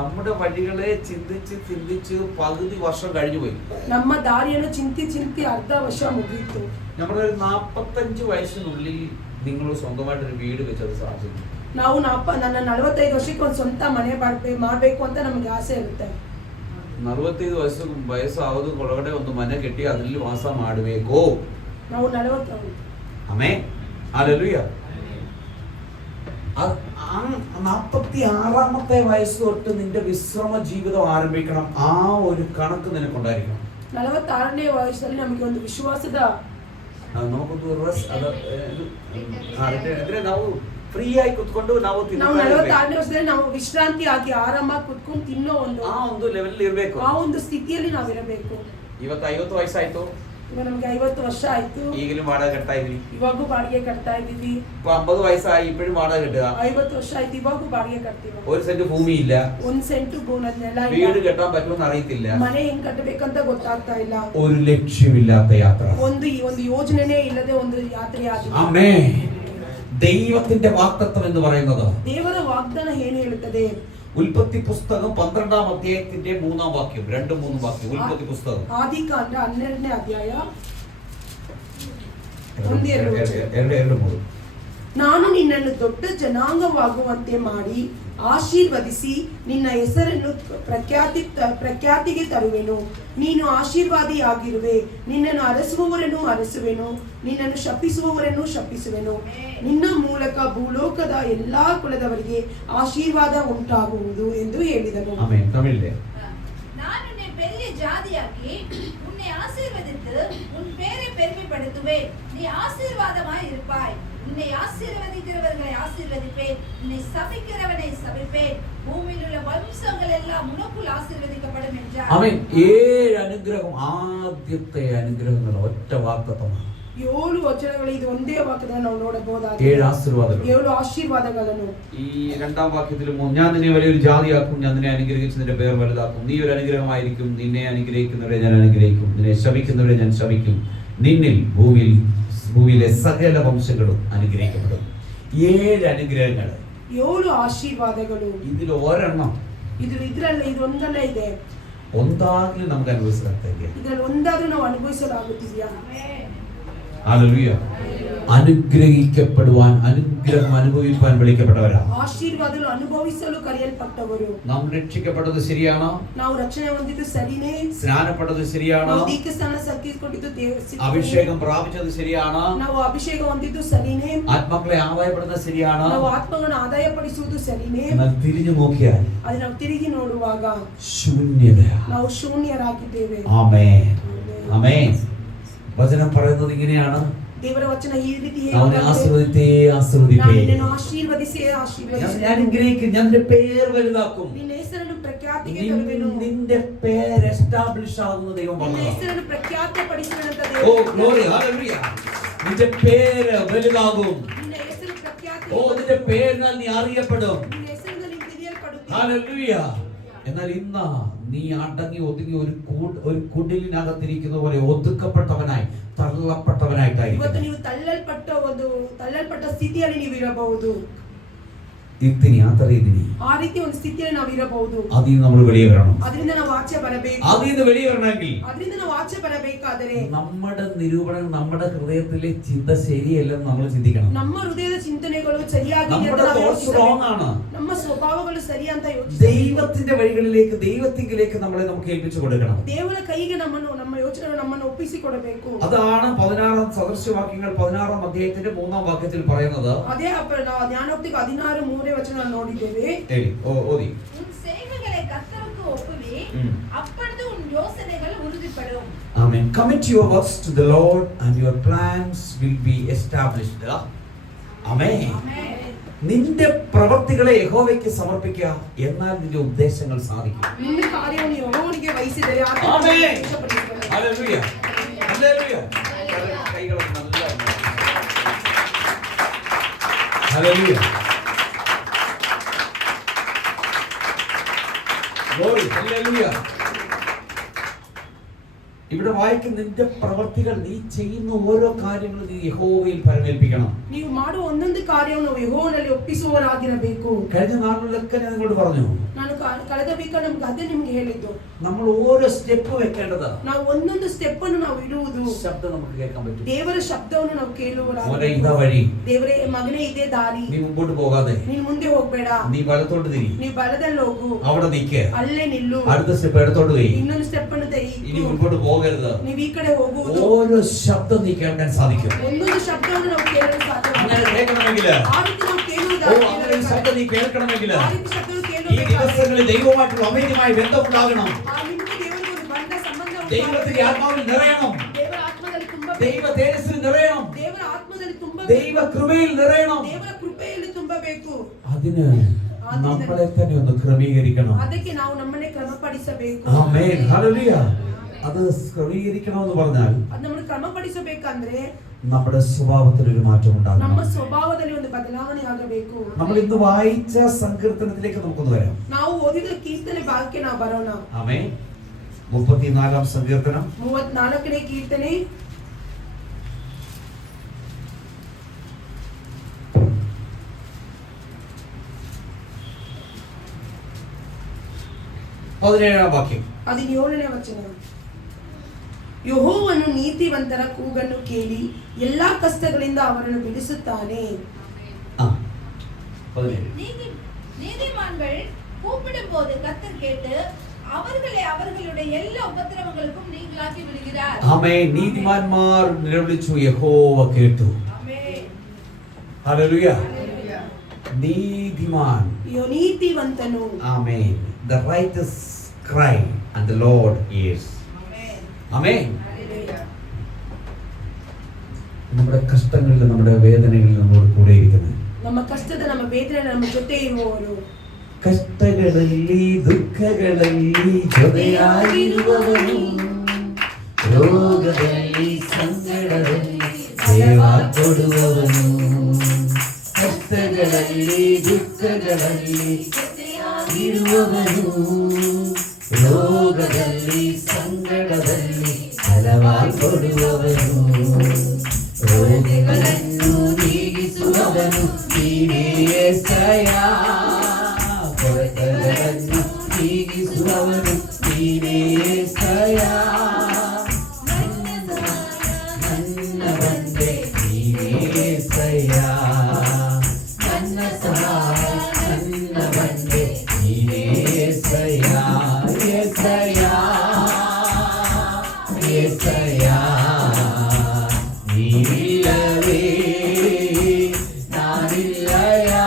നമ്മുടെ വഴികളെ ചിന്തിച്ച് പകുതി വർഷം കഴിഞ്ഞു പോയി. ನಮ್ಮ ದಾರಿಯನ್ನು ಚಿಂತಿ ಅರ್ಧ ವರ್ಷ ಮುಗಿಯಿತು. നമ്മുടെ ഒരു 45 വയസ്സിനുള്ളിൽ നിങ്ങൾ സ്വന്തമായിട്ടൊരു വീട് വെച്ചത് സാധിക്കും. ನಾವು ನನ್ನ 45 ವರ್ಷಕ್ಕೆ ಒಂದು ಸ್ವಂತ ಮನೆ ಮಾಡಬೇಕು ಅಂತ ನಮಗೆ ಆಸೆ ಇರುತ್ತೆ. 45 ವಯಸ್ಸಾவது ಒಳಗಡೆ ಒಂದು ಮನೆ ಕಟ್ಟಿ ಅದರಲ್ಲಿ ವಾಸ ಮಾಡಬೇಕು. ನಾವು 40 ಆಮೆನ್, ഹല്ലേലൂയ. 46ാമത്തെ വയസ്സ് തൊട്ട് നിന്റെ വിശ്രമ ജീവിതം ആരംഭിക്കണം. ആ ഒരു കണക്ക് നിനക്കുണ്ടായിരിക്കണം. 46ನೇ ವಯಸ್ಸಲ್ಲಿ ನಮಗೆ ಒಂದು ವಿಶ್ವಾಸದ നമുക്കൊന്ന് ನಾವು ಫ್ರೀ ಆಗಿ ಕುತ್ಕೊಂಡು ನಾವು 46ನೇ ವರ್ಷದಲ್ಲಿ ನಾವು ವಿಶ್ರಾಂತಿ ಆಗಿ ಆರಾಮಾಗಿ ಕುತ್ಕೊಂಡು ತಿನ್ನೋ ಒಂದು ಲೆವೆಲ್ ಇರಬೇಕು. ಆ ಒಂದು ಸ್ಥಿತಿಯಲ್ಲಿ ನಾವಿರಬೇಕು. ಇವತ್ತು 50 ವಯಸ್ಸಾಯ್ತು, ಇವಾಗ ನಮಗೆ 50 ವರ್ಷ ಆಯ್ತು, ಈಗಲೂ ಬಾಡಿಗೆ ಕಟ್ತಾ ಇದೀವಿ. ಇವಾಗೂ ಬಾಡಿಗೆ ಕಟ್ತಾ ಇದೀವಿ. 50 ವಯಸ್ಸಾയി ಇಪ್ಪഴും ಬಾಡಿಗೆ ಕಟ್ಟುക. 50 ವರ್ಷ ಆಯ್ತು, ಇವಾಗೂ ಬಾಡಿಗೆ ಕಟ್ತೀವಿ. 1 ಸೆಂಟ್ ಭೂಮಿ ಇಲ್ಲ, 1 ಸೆಂಟ್ ನೆಲ ಇಲ್ಲ, വീട് കെട്ടാൻ പറ്റുമെന്ന് അറിയത്തില്ല, ಮನೆ ಹೆಂಗ್ ಕಟ್ಟಬೇಕಂತ ಗೊತ್ತಾಗ್ತಾ ಇಲ್ಲ, ഒരു ലക്ഷ്യമില്ലാത്ത യാത്ര, ಒಂದು ಯೋಜನೆನೇ ಇಲ್ಲದೆ ಒಂದು ಯಾತ್ರೆ ಆಗಿದೆ. ആമേൻ. ദൈവത്തിന്റെ വാഗ്ദത്തം എന്ന് പറയുന്നത്, ದೇವರ ವಾಗ್ದಾನ ಏನು ಹೇಳುತ್ತದೆ? ഉൽപ്പത്തി പുസ്തകം 12ാം അധ്യായത്തിന്റെ 3ാം വാക്യം, 2-3 വാക്യം. ഉൽപ്പത്തി പുസ്തകം ಆದಿಕಾಂಡ 12ನೇ ಅಧ್ಯಾಯ 2-3. ನಾನು ನಿನ್ನನ್ನು ದೊಡ್ಡ ಜನಾಂಗವಾಗುವಂತೆ ಮಾಡಿ ಆಶೀರ್ವದಿಸಿ ನಿನ್ನ ಹೆಸರನ್ನು ಪ್ರಖ್ಯಾತಿಗೆ ತರುವೆನು. ನೀನು ಆಶೀರ್ವಾದಿಯಾಗಿರುವೆ. ನಿನ್ನನ್ನು ಅರಸುವವರನ್ನು ಅರಸುವೆನು, ನಿನ್ನನ್ನು ಶಪಿಸುವವರನ್ನು ಶಪಿಸುವೆನು. ನಿನ್ನ ಮೂಲಕ ಭೂಲೋಕದ ಎಲ್ಲಾ ಕುಲದವರಿಗೆ ಆಶೀರ್ವಾದ ಉಂಟಾಗುವುದು ಎಂದು ಹೇಳಿದನು. ಆಮೆನ್. ತಮಿಳಿದೆ. நான் உன்னை பெரிய ஜாதியாக்கி உன்னை ஆசீர்வதித்து உன் பேரை பெருமைப்படுத்துவேன். நீ ஆசீர்வாதமாய் இருப்பாய். உன்னை ஆசீர்வதிக்கிறவர்களை ஆசீர்வதிப்பேன், உன்னை சபிக்கிறவனை சபிப்பேன். பூமியில் உள்ள வம்சங்கள் எல்லாம் உனக்குள் ஆசீர்வதிக்கப்படும் என்றார். ആമേൻ. 7 അനുഗ്രഹം, ആദ്യത്തെ അനുഗ്രഹങ്ങൾ ഒറ്റ വാഗ്ദത്തമാണ്. 7 ವಚನಗಳು, ಇದು ಒಂದೇ ವಾಕ್ಯದಲ್ಲಿ ನಾವು ನೋಡಬಹುದಾಗಿದೆ. 7 ആശീർവാദങ്ങൾ, 7 ಆಶೀರ್ವಾದಗಳನ್ನು. ഈ 2ാം വാക്യത്തിൽ ഞാൻ നിന്നെ വലിയൊരു ജാതിയാക്കും, ഞാൻ നിന്നെ അനുഗ്രഹിച്ച് നിന്റെ പേർ വലുതാക്കും, നീ ഒരു അനുഗ്രഹമായിരിക്കും, നിന്നെ അനുഗ്രഹിക്കുന്നവരെ ഞാൻ അനുഗ്രഹിക്കും, നിന്നെ ശപിക്കുന്നവരെ ഞാൻ ശപിക്കും, നിന്നിൽ ഭൂമിയിലെ സകല വംശങ്ങളും അനുഗ്രഹിക്കപ്പെടും. 7 അനുഗ്രഹങ്ങൾ, 7 ആശീർവാദಗಳು. ഇതിൽ ഒരെണ്ണം ಇದರಲ್ಲಿ ಒಂದಲ್ಲ ಇದೆ. ಒಂದಾಗ್ಲಿ ನಮ್ಗೆ ಅನುಭವಿಸಲಾಗ್ತದೆ. ಇದರಲ್ಲಿ ಒಂದಾದ್ರೂ ನಾವು ಅನುಭವಿಸಲಾಗುತ್ತಿದೆಯಾ? ഹല്ലേലൂയ. അനുഗ്രഹിക്കപ്പെടുവാൻ, അനുഗ്രഹം അനുഭവിക്കാൻ വിളിക്കപ്പെട്ടവരാ. ಆಶೀರ್ವಾದಗಳು ಅನುಭವಿಸಲು ಕರೆಯಲ್ಪಟ್ಟವರು. നാം രക്ഷിക്കപ്പെട്ടത് ശരിയാണോ? ನಾವು ರಕ್ಷಣೆ ಹೊಂದಿದ್ದು ಸರಿನೇ? സ്നാനപ്പെട്ടത് ശരിയാണോ? ನಾವು ದೀಕ್ಷಾಸ್ನಾನ ಸಲ್ಲಿಸಿಕೊಂಡಿದ್ದು അഭിഷേകം പ്രാപിച്ചത് ശരിയാണോ? ನಾವು ಅಭಿಷೇಕ ಹೊಂದಿದ್ದು ಸರಿನೇ? ആത്മാക്കളെ ആദായപ്പെടുന്നത് ശരിയാണോ? ನಾವು ಆತ್ಮಗಳನ್ನು ಆದಾಯಪಡಿಸುವುದು ಸರಿನೇ? എന്നാൽ തിരിഞ്ഞു നോക്കിയാൽ ಅದು ನಾವು ತಿರುಗಿ ನೋಡುವಾಗ ശൂന്യത. ನಾವು ಶೂನ್ಯರಾಗಿದ್ದೇವೆ. ആമേൻ, ആമേൻ. വചനം പറയുന്നത് ഇങ്ങനെയാണ്, ದೇವರ ವಚನ ಈ ರೀತಿ അവനെ ആശീർവദിച്ചേ ನಾನು ആശീർവദിപ്പേ, ನಿನ್ನನ್ನು ಆಶೀರ್ವದಿಸಿ ಆಶೀರ್ವದಿಸಿ ഞാൻ അനുഗ്രഹിക്കും, ഞാൻ നിന്റെ പേര് വലുതാക്കും, ನಿನ್ನ ಹೆಸರನ್ನು ಪ್ರಖ್ಯಾತಿಗೆ ತರುವೆನು. നിന്റെ പേര് എസ്റ്റാബ്ലിഷ് ആകുന്ന ദൈവം ನಿನ್ನ പറഞ്ഞതാണ്. ಹೆಸರನ್ನು ಪ್ರಖ್ಯಾತಪಡಿಸುವೆನಂತ ഓ ದೇವರು. Glory, hallelujah. നിന്റെ പേര് വലുതാകും. ನಿನ್ನ ಹೆಸರು ಪ್ರಖ್ಯಾತಿ. ഓ നിന്റെ പേരിനാൽ നീ അറിയപ്പെടും. ನಿನ್ನ ಹೆಸರಿನಲ್ಲಿ ನೀನು ತಿಳಿಯಲ್ಪಡುತ್ತೀಯ. ഹല്ലേലൂയ. എന്നാൽ ഇന്ന് നീ അടങ്ങി ഒതുങ്ങി ഒരു കുടിലിനകത്തിരിക്കുന്ന പോലെ ഒതുക്കപ്പെട്ടവനായി, തള്ളപ്പെട്ടവനായിട്ടായിരിക്കും. ಇವತ್ತು ನೀವು ತಳ್ಳಲ್ಪಟ್ಟ ಸ್ಥಿತಿಯಲ್ಲಿ ನೀವು ಇರಬಹುದು. ഇത്തിരി അത്രയിതിനി ಆ ರೀತಿ ಒಂದು ಸ್ಥಿತಿಯಲ್ಲಿ ನಾವು ಇರಬಹುದು. അതിൽ നിന്ന് നമ്മൾ വെളിയെ വരണം. ಅದರಿಂದ ನಾವು ಆಚೆ ಬರಬೇಕು. അതിൽ നിന്ന് വെളിയെ വരണമെങ്കിൽ ಅದರಿಂದ ನಾವು ಆಚೆ ಬರಬೇಕಾದರೆ നമ്മുടെ നിരൂപണം, നമ്മുടെ ഹൃദയത്തിലെ ചിന്ത ശരിയല്ലെന്ന് നമ്മൾ ചിന്തിക്കണം. ನಮ್ಮ ಹೃದಯದ ಚಿಂತನೆಗಳು ಸರಿಯಾಗಿ നമ്മുടെ thoughts wrong ആണ്. ನಮ್ಮ ಸ್ವಭಾವಗಳು ಸರಿ ಅಂತ ಯೋಚಿಸಬೇಕು. ദൈവത്തിന്റെ വഴികളിലേക്ക്, ദൈവത്തിങ്കിലേക്ക് നമ്മളെ നമുക്ക് ഏൽപ്പിച്ചു കൊടുക്കണം. ದೇವರ ಕೈಗೆ ನಮ್ಮ ಯೋಚನೆಗಳು ನಮ್ಮನ್ನು ಒಪ್ಪಿಸಿಕೊಡಬೇಕು. അതാണ് 16 സദൃശ്യവാക്യങ്ങൾ 16ാം അധ്യായത്തിന്റെ 3ാം വാക്യത്തിൽ പറയുന്നത്. ಅದೇ ಜ್ಞಾನೋಕ್ತಿ 16:3 ವಚನ ನೋಡಿದ್ದೇವೆ. ഓതി. உன் செய்கைகளை கர்த்தருக்கு ஒப்புவி, அப்பொழுது உன் யோசனைகள் உறுதிப்படும். Amen. Commit your works to the Lord and your plans will be established. Amen. നിന്റെ പ്രവൃത്തികളെ യഹോവയ്ക്ക് സമർപ്പിക്കുക, എന്നാൽ നിന്റെ ഉദ്ദേശങ്ങൾ സാധിക്കും. ನಿನ್ನ ಕಾರ್ಯವನ್ನು ಯೆಹೋವನಿಗೆ ವಹಿಸಿದರೆ ಆತನು ആമേൻ. ಸಂತೋಷಪಡಿಸುವನು. ഹല്ലേലൂയ. ഹല്ലേലൂയ. കൈകളൊക്കെ നല്ല ഹല്ലേലൂയ. Glory. Hallelujah. ഇവിടെ വായിക്കുന്ന നിന്റെ പ്രവർത്തികൾ, നീ ചെയ്യുന്ന ഓരോ കാര്യങ്ങളും നീ യഹോവയിൽ പരമേൽപ്പിക്കണം. ನೀವು ಮಾಡುವ ಒಂದೊಂದು ಕಾರ್ಯವನ್ನು ನಾವು ಯೆಹೋವನಲ್ಲಿ ಒಪ್ಪಿಸುವವರಾಗಿರಬೇಕು. കഴിഞ്ഞ നാളുകളിലൊക്കെ ഞാൻ നിങ്ങളോട് പറഞ്ഞു, ನಾನು ಕಳೆದ ವೀಕ್ ನಮ್ಗೆ ಅದೇ ನಿಮ್ಗೆ ಹೇಳಿದ್ದು. നമ്മൾ ഓരോ സ്റ്റെപ്പ് വെക്കേണ്ടത്. ನಾವು ಒಂದೊಂದು ಸ್ಟೆಪ್ ಅನ್ನು ನಾವು ಇಡುವುದು. ശബ്ദം നമുക്ക് കേൾക്കാൻ പറ്റും. ದೇವರ ಶಬ್ದವನ್ನು ನಾವು ಕೇಳುವವರಾಗಿರಬೇಕು. ഇതാ വഴി, ದೇವರೇ ಮಗನೇ ಇದೇ ದಾರಿ, നീ മുമ്പോട്ട് പോകാതെ ನೀನು ಮುಂದೆ ಹೋಗ್ಬೇಡ, നീ വലത്തോട്ട് തിരി, ನೀ ಬಲದಲ್ಲಿ ಹೋಗು, അവിടെ നിൽക്ക്, ಅಲ್ಲೇ ನಿಲ್ಲು, അടുത്ത സ്റ്റെപ്പ് ഇടത്തോട്ട് പോയി, ಇನ್ನೊಂದು ಸ್ಟೆಪ್ ಅನ್ನು ഇനി മുമ്പോട്ട് പോകരുത്. ನೀವು ಈ ಕಡೆ ಹೋಗುವುದು. ഓരോ ശബ്ദം നീ കേൾക്കാൻ സാധിക്കും. ಒಂದೊಂದು ಶಬ್ದವನ್ನು ನಾವು ಕೇಳಲು ಸಾಧ್ಯ. അങ്ങനെ കേൾക്കണമെങ്കിൽ, ಆ ರೀತಿ ನಾವು അങ്ങനെ ഒരു ശബ്ദം നീ കേൾക്കണമെങ്കിൽ ಆ ರೀತಿ ಶಬ್ದವನ್ನು ഈ ദിവസങ്ങളിൽ ദൈവമായിട്ടുള്ള അമേന്യമായ ബന്ധമുണ്ടാകണം. ദൈവത്തിന്റെ ആത്മാവിൽ നിറയണം, ದೇವರ ಆತ್ಮದಲ್ಲಿ ദൈവ തേജസ്സിൽ നിറയണം, ದೇವರ ಆತ್ಮದಲ್ಲಿ ദൈവ കൃപയിൽ നിറയണം. ದೇವರ ಕೃಪೆಯಲ್ಲಿ ತುಂಬಬೇಕು. അതിന് നമ്മളെ തന്നെ ഒന്ന് ക്രമീകരിക്കണം. ಅದಕ್ಕೆ ನಾವು ನಮ್ಮನ್ನೇ ಕ್ರಮಪಡಿಸಬೇಕು. ആമേൻ, ഹല്ലേലൂയ. അത് ക്രമീകരിക്കണം എന്ന് പറഞ്ഞാൽ ಅದು നമ്മൾ ಕ್ರಮಪಡಿಸಬೇಕಂದ್ರೆ നമ്മുടെ സ്വഭാവത്തിൽ ഒരു മാറ്റം ഉണ്ടാകണം. ನಮ್ಮ ಸ್ವಭಾವದಲ್ಲಿ ಒಂದು ಬದಲಾವಣೆ ಆಗಬೇಕು. നമ്മൾ ഇന്ന് വായിച്ച സങ്കീർത്തനത്തിലേക്ക് നമുക്കൊന്ന് വരാം. ನಾವು ಓದಿದ ಕೀರ್ತನೆ ಭಾಗಕ್ಕೆ ನಾವು ಬರೋಣ. ആമേൻ. 34ാം സങ്കീർത്തനം, 34ನೇ ಕೀರ್ತನೆ, പതിനേഴാം വാക്യം. 17ನೇ ವಚನ. ಯೆಹೋವನು ನೀತಿವಂತರ ಕೂಗನ್ನು ಕೇಳಿ ಎಲ್ಲಾ ಕಷ್ಟಗಳಿಂದ ಅವರನ್ನು ಬಿಡಿಸುತ್ತಾನೆ. 17. நீதிமான்கள் கூப்பிடும்போது கர்த்தர் கேட்டு அவர்களை அவர்களுடைய எல்லா உபத்திரவங்களுக்கும் நீங்களாக்கி விடுகிறார். ആമേൻ. നീതിമാന്മാർ നിലവിളിച്ചു, യഹോവ കേട്ടു. ആമേൻ. ഹല്ലേലൂയ. നീതിമാൻ, ನೀತಿವಂತನು. ആമേൻ. The righteous cry and the Lord hears. Amen. Amen. Hallelujah. നമ്മുടെ കഷ്ടങ്ങളിൽ, നമ്മുടെ വേദനകളിൽ നമ്മോട് കൂടെ ഇരിക്കുന്നത്, ನಮ್ಮ ಕಷ್ಟದ ನಮ್ಮ ವೇದನೆ ನಮ್ಮ ಜೊತೆ ಇರುವವರು, ಕಷ್ಟಗಳಲ್ಲಿ ದುಃಖಗಳಲ್ಲಿ ಜೊತೆಯಾಗಿರುವವನು, ರೋಗದಲ್ಲಿ ಸಂಕಟದಲ್ಲಿ ಸೇವ ಕೊಡುವವನು, ಕಷ್ಟಗಳಲ್ಲಿ ದುಃಖಗಳಲ್ಲಿ ಜೊತೆಯಾಗಿರುವವನು, ರೋಗದಲ್ಲಿ ಸಂಕಟದಲ್ಲಿ ಫಲವ ಕೊಡುವವನು, ರೋಗಗಳನ್ನು ನೀಗಿಸುವವನು ನೀನೇ యేసయ్యా, ಕೊರತೆಗಳನ್ನು ನೀಗಿಸುವವನು ನೀನೇ యేసయ్యಾ, ನನ್ನ ಬಂದೆ ನೀನೇ యేసయ్యಾ, ನನ್ನ ಸಹಾಯ ನನ್ನ ಬಂದೆ ನೀನೇ యేసయ్యಾ, యేసయ్యಾ, యేసయ్యಾ, ನೀನಿಲ್ಲವೇ ನಾನಿಲ್ಲಯ್ಯಾ,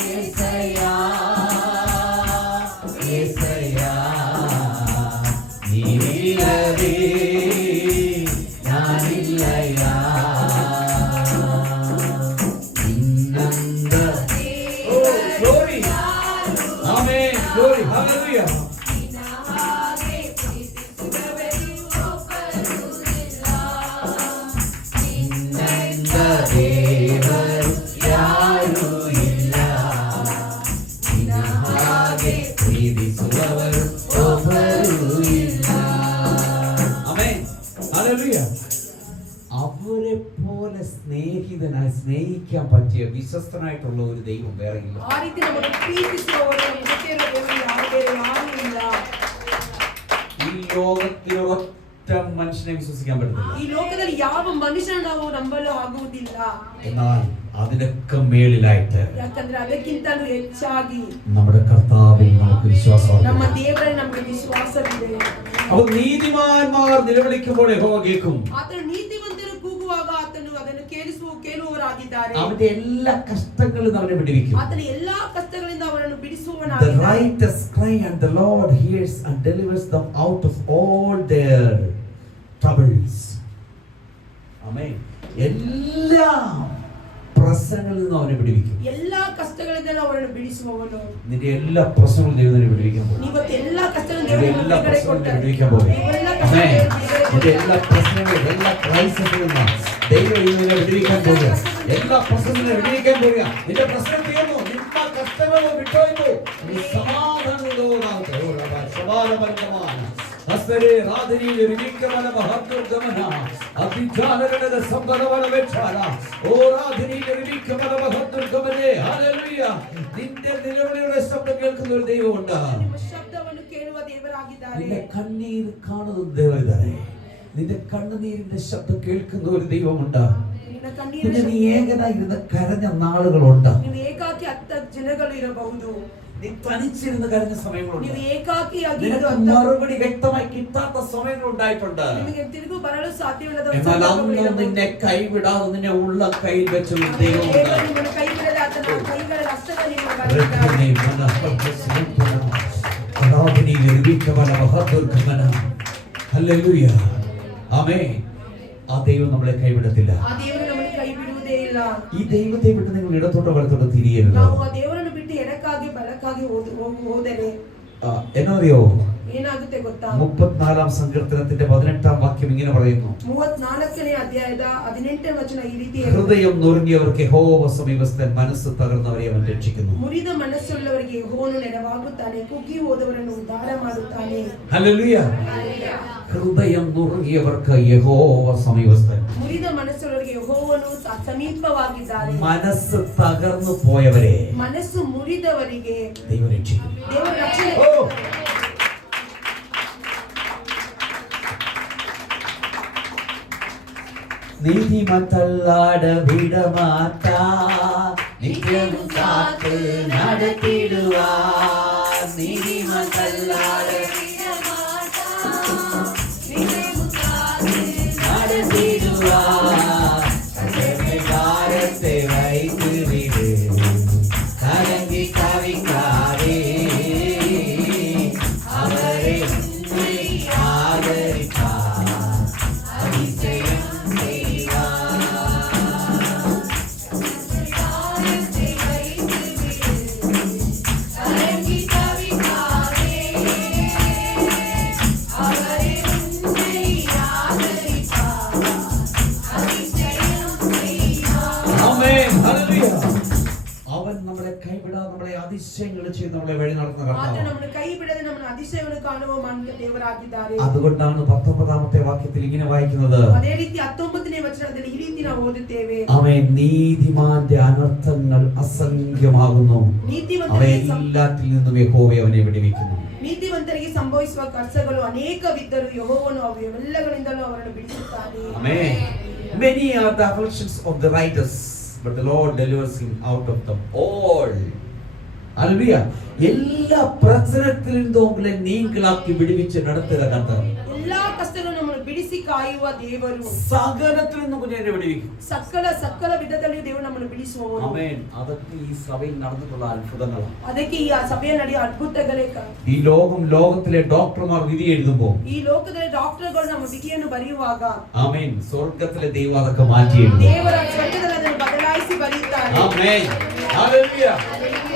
యేసయ్యಾ, యేసయ్ಯಾ, ನೀನಿಲ್ಲವೇ ನಾನಿಲ್ಲಯ್ಯಾ, ನಿನ್ನಂದ glory, amen, glory, hallelujah. ದೇವರು ಯಾರೂ ಇಲ್ಲ, ನಿನ್ನ ಹಾಗೆ ಪ್ರೀತಿಸುವವರು ಒಬ್ಬರೂ ಇಲ್ಲ. ആമേൻ, ഹല്ലേലൂയ. അവരെ പോലെ സ്നേഹിക്കാൻ പറ്റിയ വിശ്വസ്തനായിട്ടുള്ള ഒരു ദൈവം വേറെ ഇല്ല. ಆ ರೀತಿ ನಮ್ಮನ್ನು ಪ್ರೀತಿಸುವವರು ನಮ್ಮ ಜೊತೆ ಇರುವ ದೇವರು ಯಾವುದೇ ಯಾರೂ ಇಲ್ಲ. ഈ ലോകത്തിൽ ഒറ്റ മനുഷ്യനെ വിശ്വസിക്കാൻ പറ്റത്തില്ല. ಈ ಲೋಕದಲ್ಲಿ ಯಾವ ಮನುಷ್ಯನ ನಾವು ನಂಬಲು ಆಗುವುದಿಲ್ಲ. എന്നാൽ അതിനൊക്കെ മേളിലായിട്ട് ಯಾಕಂದ್ರೆ ಅದಕ್ಕಿಂತಲೂ ಹೆಚ್ಚಾಗಿ നമ്മുടെ കർത്താവിൽ നമുക്ക് വിശ്വാസമുണ്ട്. ನಮ್ಮ ದೇವರಲ್ಲಿ ನಮಗೆ ವಿಶ್ವಾಸವಿದೆ. അപ്പോൾ നീതിമാന്മാർ നിലവിളിക്കുമ്പോൾ യഹോവ കേൾക്കും. ಆತನು ನೀತಿವಂತರು ಕೂಗುವಾಗ ಆತನು ಅದನ್ನು ಕೇಳುವವರಾಗಿದ್ದಾರೆ. അവന്റെ എല്ലാ കഷ്ടങ്ങളും അവനെ വിടുവിക്കും. ಆತನ ಎಲ್ಲಾ ಕಷ್ಟಗಳಿಂದ ಅವರನ್ನು The ಬಿಡಿಸುವವನಾಗಿದ್ದಾನೆ. righteous cry and the Lord hears and delivers them out of all their troubles. Amen. എല്ലാ പ്രശ്നങ്ങളിൽ നിന്നും അവനെ വിടുവിക്കും. ಎಲ್ಲಾ ಕಷ್ಟಗಳಿಂದ ಅವರನ್ನು ಬಿಡಿಸುವವನು. നിന്റെ എല്ലാ പ്രശ്നങ്ങളും ദൈവം നിന്നെ വിടുവിക്കാൻ പോകും. ಇವತ್ತು ಎಲ್ಲಾ ಕಷ್ಟಗಳಿಂದ നിന്റെ ದೇವರು എല്ലാ ಬಿಡುಗಡೆ പ്രശ്നങ്ങളും ಕೊಡ್ತಾನೆ. വിടുവിക്കാൻ പോകും. ಎಲ್ಲ Amen. ಕಷ್ಟಗಳಿಂದ ಬಿಡುಗಡೆ നിന്റെ എല്ലാ പ്രശ്നങ്ങളും, എല്ലാ ക്രൈസിസിൽ നിന്നും ദൈവം നിന്നെ വിടുവിക്കാൻ പോകുക. എല്ലാ പ്രശ്നങ്ങളും വിടുവിക്കാൻ പോകുക. നിന്റെ പ്രശ്നം തീർന്നു, നിന്റെ കഷ്ടങ്ങൾ വിട്ടോയ്ക്കോ, നീ സമാധാനത്തോടാകട്ടെ. ദാസരെ രാധനയിൽ ഒരുമിക്കവന മഹത്വഗമന അതിജാലകളുടെ സംബന്ധവന വെച്ചാല ഓ രാധനയിൽ ഒരുമിക്കവന മഹത്വഗമനെ ഹല്ലേലൂയ. നിന്റെ നിലവിളിയുടെ ശബ്ദം കേൾക്കുന്ന ഒരു ദൈവമുണ്ട്. ನಿಮ್ಮ ಶಬ್ದವನ್ನು ಕೇಳುವ ದೇವರಾಗಿದ್ದಾರೆ. നിന്റെ കണ്ണീർ കാണുന്ന ദൈവമിದ್ದಾರೆ. നിന്റെ കണ്ണുനീരിന്റെ ശബ്ദം കേൾക്കുന്ന ഒരു ദൈവമുണ്ട്. പിന്നെ നീ ഏകനായിരുന്ന കരഞ്ഞ നാളുകളുണ്ട്. ನೀವು ಏಕಾಕಿ ಅತ್ತ ಜನಗಳು ಇರಬಹುದು. നീ തനിച്ചിരുന്ന് കരഞ്ഞ സമയങ്ങളുണ്ട്. ನೀವು ಏಕಾಕಿಯಾಗಿ നിനക്ക് മറുപടി വ്യക്തമായി കിട്ടാത്ത സമയങ്ങൾ ഉണ്ടായിട്ടുണ്ട്. ನಿಮಗೆ ತಿರುಗು ಬರಲು ಸಾಧ್ಯವಿಲ್ಲದ എന്നാൽ അന്ന് നിന്നെ കൈവിടാതെ നിന്നെ ഉള്ള കയ്യിൽ വെച്ച ഒരു ദൈവമുണ്ട്. ನಿಮ್ಮನ್ನು ಕೈ ಬಿಡದೆ ಆತನ ಕೈಗಳ ಹಸ್ತದಲ್ಲಿ ನಿಮ್ಮನ್ನು ಬರೆದಿದ್ದಾನೆ. ഹല്ലേലൂയ. ആമേൻ. ആ ദൈവം നമ്മളെ കൈവിടത്തില്ല. ಆ ದೇವರು ನಮ್ಮನ್ನು ಕೈ ಬಿಡುವುದೇ ಇಲ್ಲ. ഈ ദൈവത്തെ വിട്ട് നിങ്ങൾ ഇടത്തോട്ടോ വലത്തോട്ടോ തിരിയരുത്. ನಾವು ಆ ದೇವರನ್ನು ಬಿಟ್ಟು ಎಡಕ್ಕಾಗಿ ಬಲಕ್ಕಾಗಿ ಹೋದರೆ എന്നറിയോ ಏನಾಗುತ್ತೆ ಗೊತ್ತಾ? 34 സങ്കീർത്തനത്തിന്റെ 18 വാക്യം ഇങ്ങനെ പറയുന്നു. 34ನೇ ಅಧ್ಯಾಯದ 18ನೇ ವಚನ ಈ ರೀತಿ ഹൃദയം നുറുങ്ങിയവർക്ക് യഹോവ സമീപസ്ഥൻ, മനസ്സ് തകർന്നവരെ അവൻ രക്ഷിക്കുന്നു. ಮುರಿದ ಮನಸ್ಸುಳ್ಳವರಿಗೆ ಯೆಹೋವನು ನೆರವಾಗುತ್ತಾನೆ, ಕುಗ್ಗಿ ಹೋದವರನ್ನು ಉದ್ಧಾರ ಮಾಡುತ್ತಾನೆ. ഹല്ലേലൂയ. ഹൃദയം നുറുങ്ങിയവർക്ക് യഹോവ സമീപസ്ഥൻ. ಮುರಿದ ಮನಸ್ಸುಳ್ಳವರಿಗೆ ಯೆಹೋವನು ಸಮೀಪವಾಗಿದ್ದಾನೆ. മനസ്സ് തകർന്നു പോയവരെ ಮನಸ್ಸು ಮುರಿದವರಿಗೆ ദൈവം രക്ഷിക്കും. ದೇವರು ರಕ್ಷಣೆ നീതിമാൻ തള്ളാട വിടമാറ്റാ, നിത്യവും കാത്ത് നടത്തിടുവാ. നീതിമാൻ തള്ളാട നടത്തിടുവാ. ഭാരത്തെ വൈത്ത് വിട്, കലങ്ങി കവിക്കാതെ അവരെ ആദരിക്കാം. അതിശയം അതിശയങ്ങൾ ചെയ്ത് നമ്മളെ വഴി നടത്തുന്ന കർത്താവ്. അതുകൊണ്ടാണ് 19ാമത്തെ വാക്യത്തിൽ ഇങ്ങനെ വായിക്കുന്നത്. ಅದೇ ರೀತಿ 19ನೇ ವಚನದಲ್ಲಿ ಈ ರೀತಿ ನಾವು ಓದುತ್ತೇವೆ. അവൻ നീതിമാന്റെ അനർത്ഥങ്ങൾ അസംഖ്യമാകുന്നു, അവയെല്ലാത്തിൽ നിന്നും യഹോവ അവനെ വിടുവിക്കുന്നു. ನೀತಿವಂತರಿಗೆ ಸಂಭವಿಸುವ ಕಷ್ಟಗಳು ಅನೇಕವಿದ್ದರೂ ಯೆಹೋವನು ಅವೆಲ್ಲಗಳಿಂದಲೂ ಅವರನ್ನು ಬಿಡಿಸುತ್ತಾನೆ. Amen. Many are the afflictions of the righteous, but the Lord delivers him out of them all. Hallelujah. എല്ലാ പ്രശ്നത്തിൽ നിന്നും ഉങ്ങളെ നീങ്കലാക്കി വിടുവിച്ച് നടത്തുക കർത്താവ്. എല്ലാ കഷ്ടങ്ങളും നമ്മൾ ಬಿಡಿಸಿ ಕಾಯುವ ದೇವರು. സകലത്തിൽ നിന്നും കുഞ്ഞിനെ വിടുവിക്കും. സകല വിധದಲ್ಲಿ ದೇವರು ನಮ್ಮನ್ನು ಬಿಡಿಸುವವರು. ആമേൻ. അതൊക്കെ ഈ സഭയിൽ നടന്നിട്ടുള്ള അത്ഭുതങ്ങളാണ്. ಅದಕ್ಕೆ ಈ ಸಭೆಯಲ್ಲಿ ನಡೆಯುವ ಅದ್ಭುತಗಳೇ. ഈ ലോകത്തിലെ ഡോക്ടർമാർ വിധി എഴുതുമ്പോൾ, ಈ ಲೋಕದಲ್ಲಿ ಡಾಕ್ಟರ್ಗಳು ನಮ್ಮ ವಿಧಿಯನ್ನು ಬರೆಯುವಾಗ, ആമേൻ, സ്വർഗ്ഗത്തിലെ ദൈവം അതൊക്കെ മാറ്റി എഴുതും. ದೇವರ ಸ್ವರ್ಗದಲ್ಲಿ ಅದನ್ನು ಬದಲಾಯಿಸಿ ಬರೆಯುತ್ತಾರೆ. ആമേൻ. ഹല്ലേലൂയ.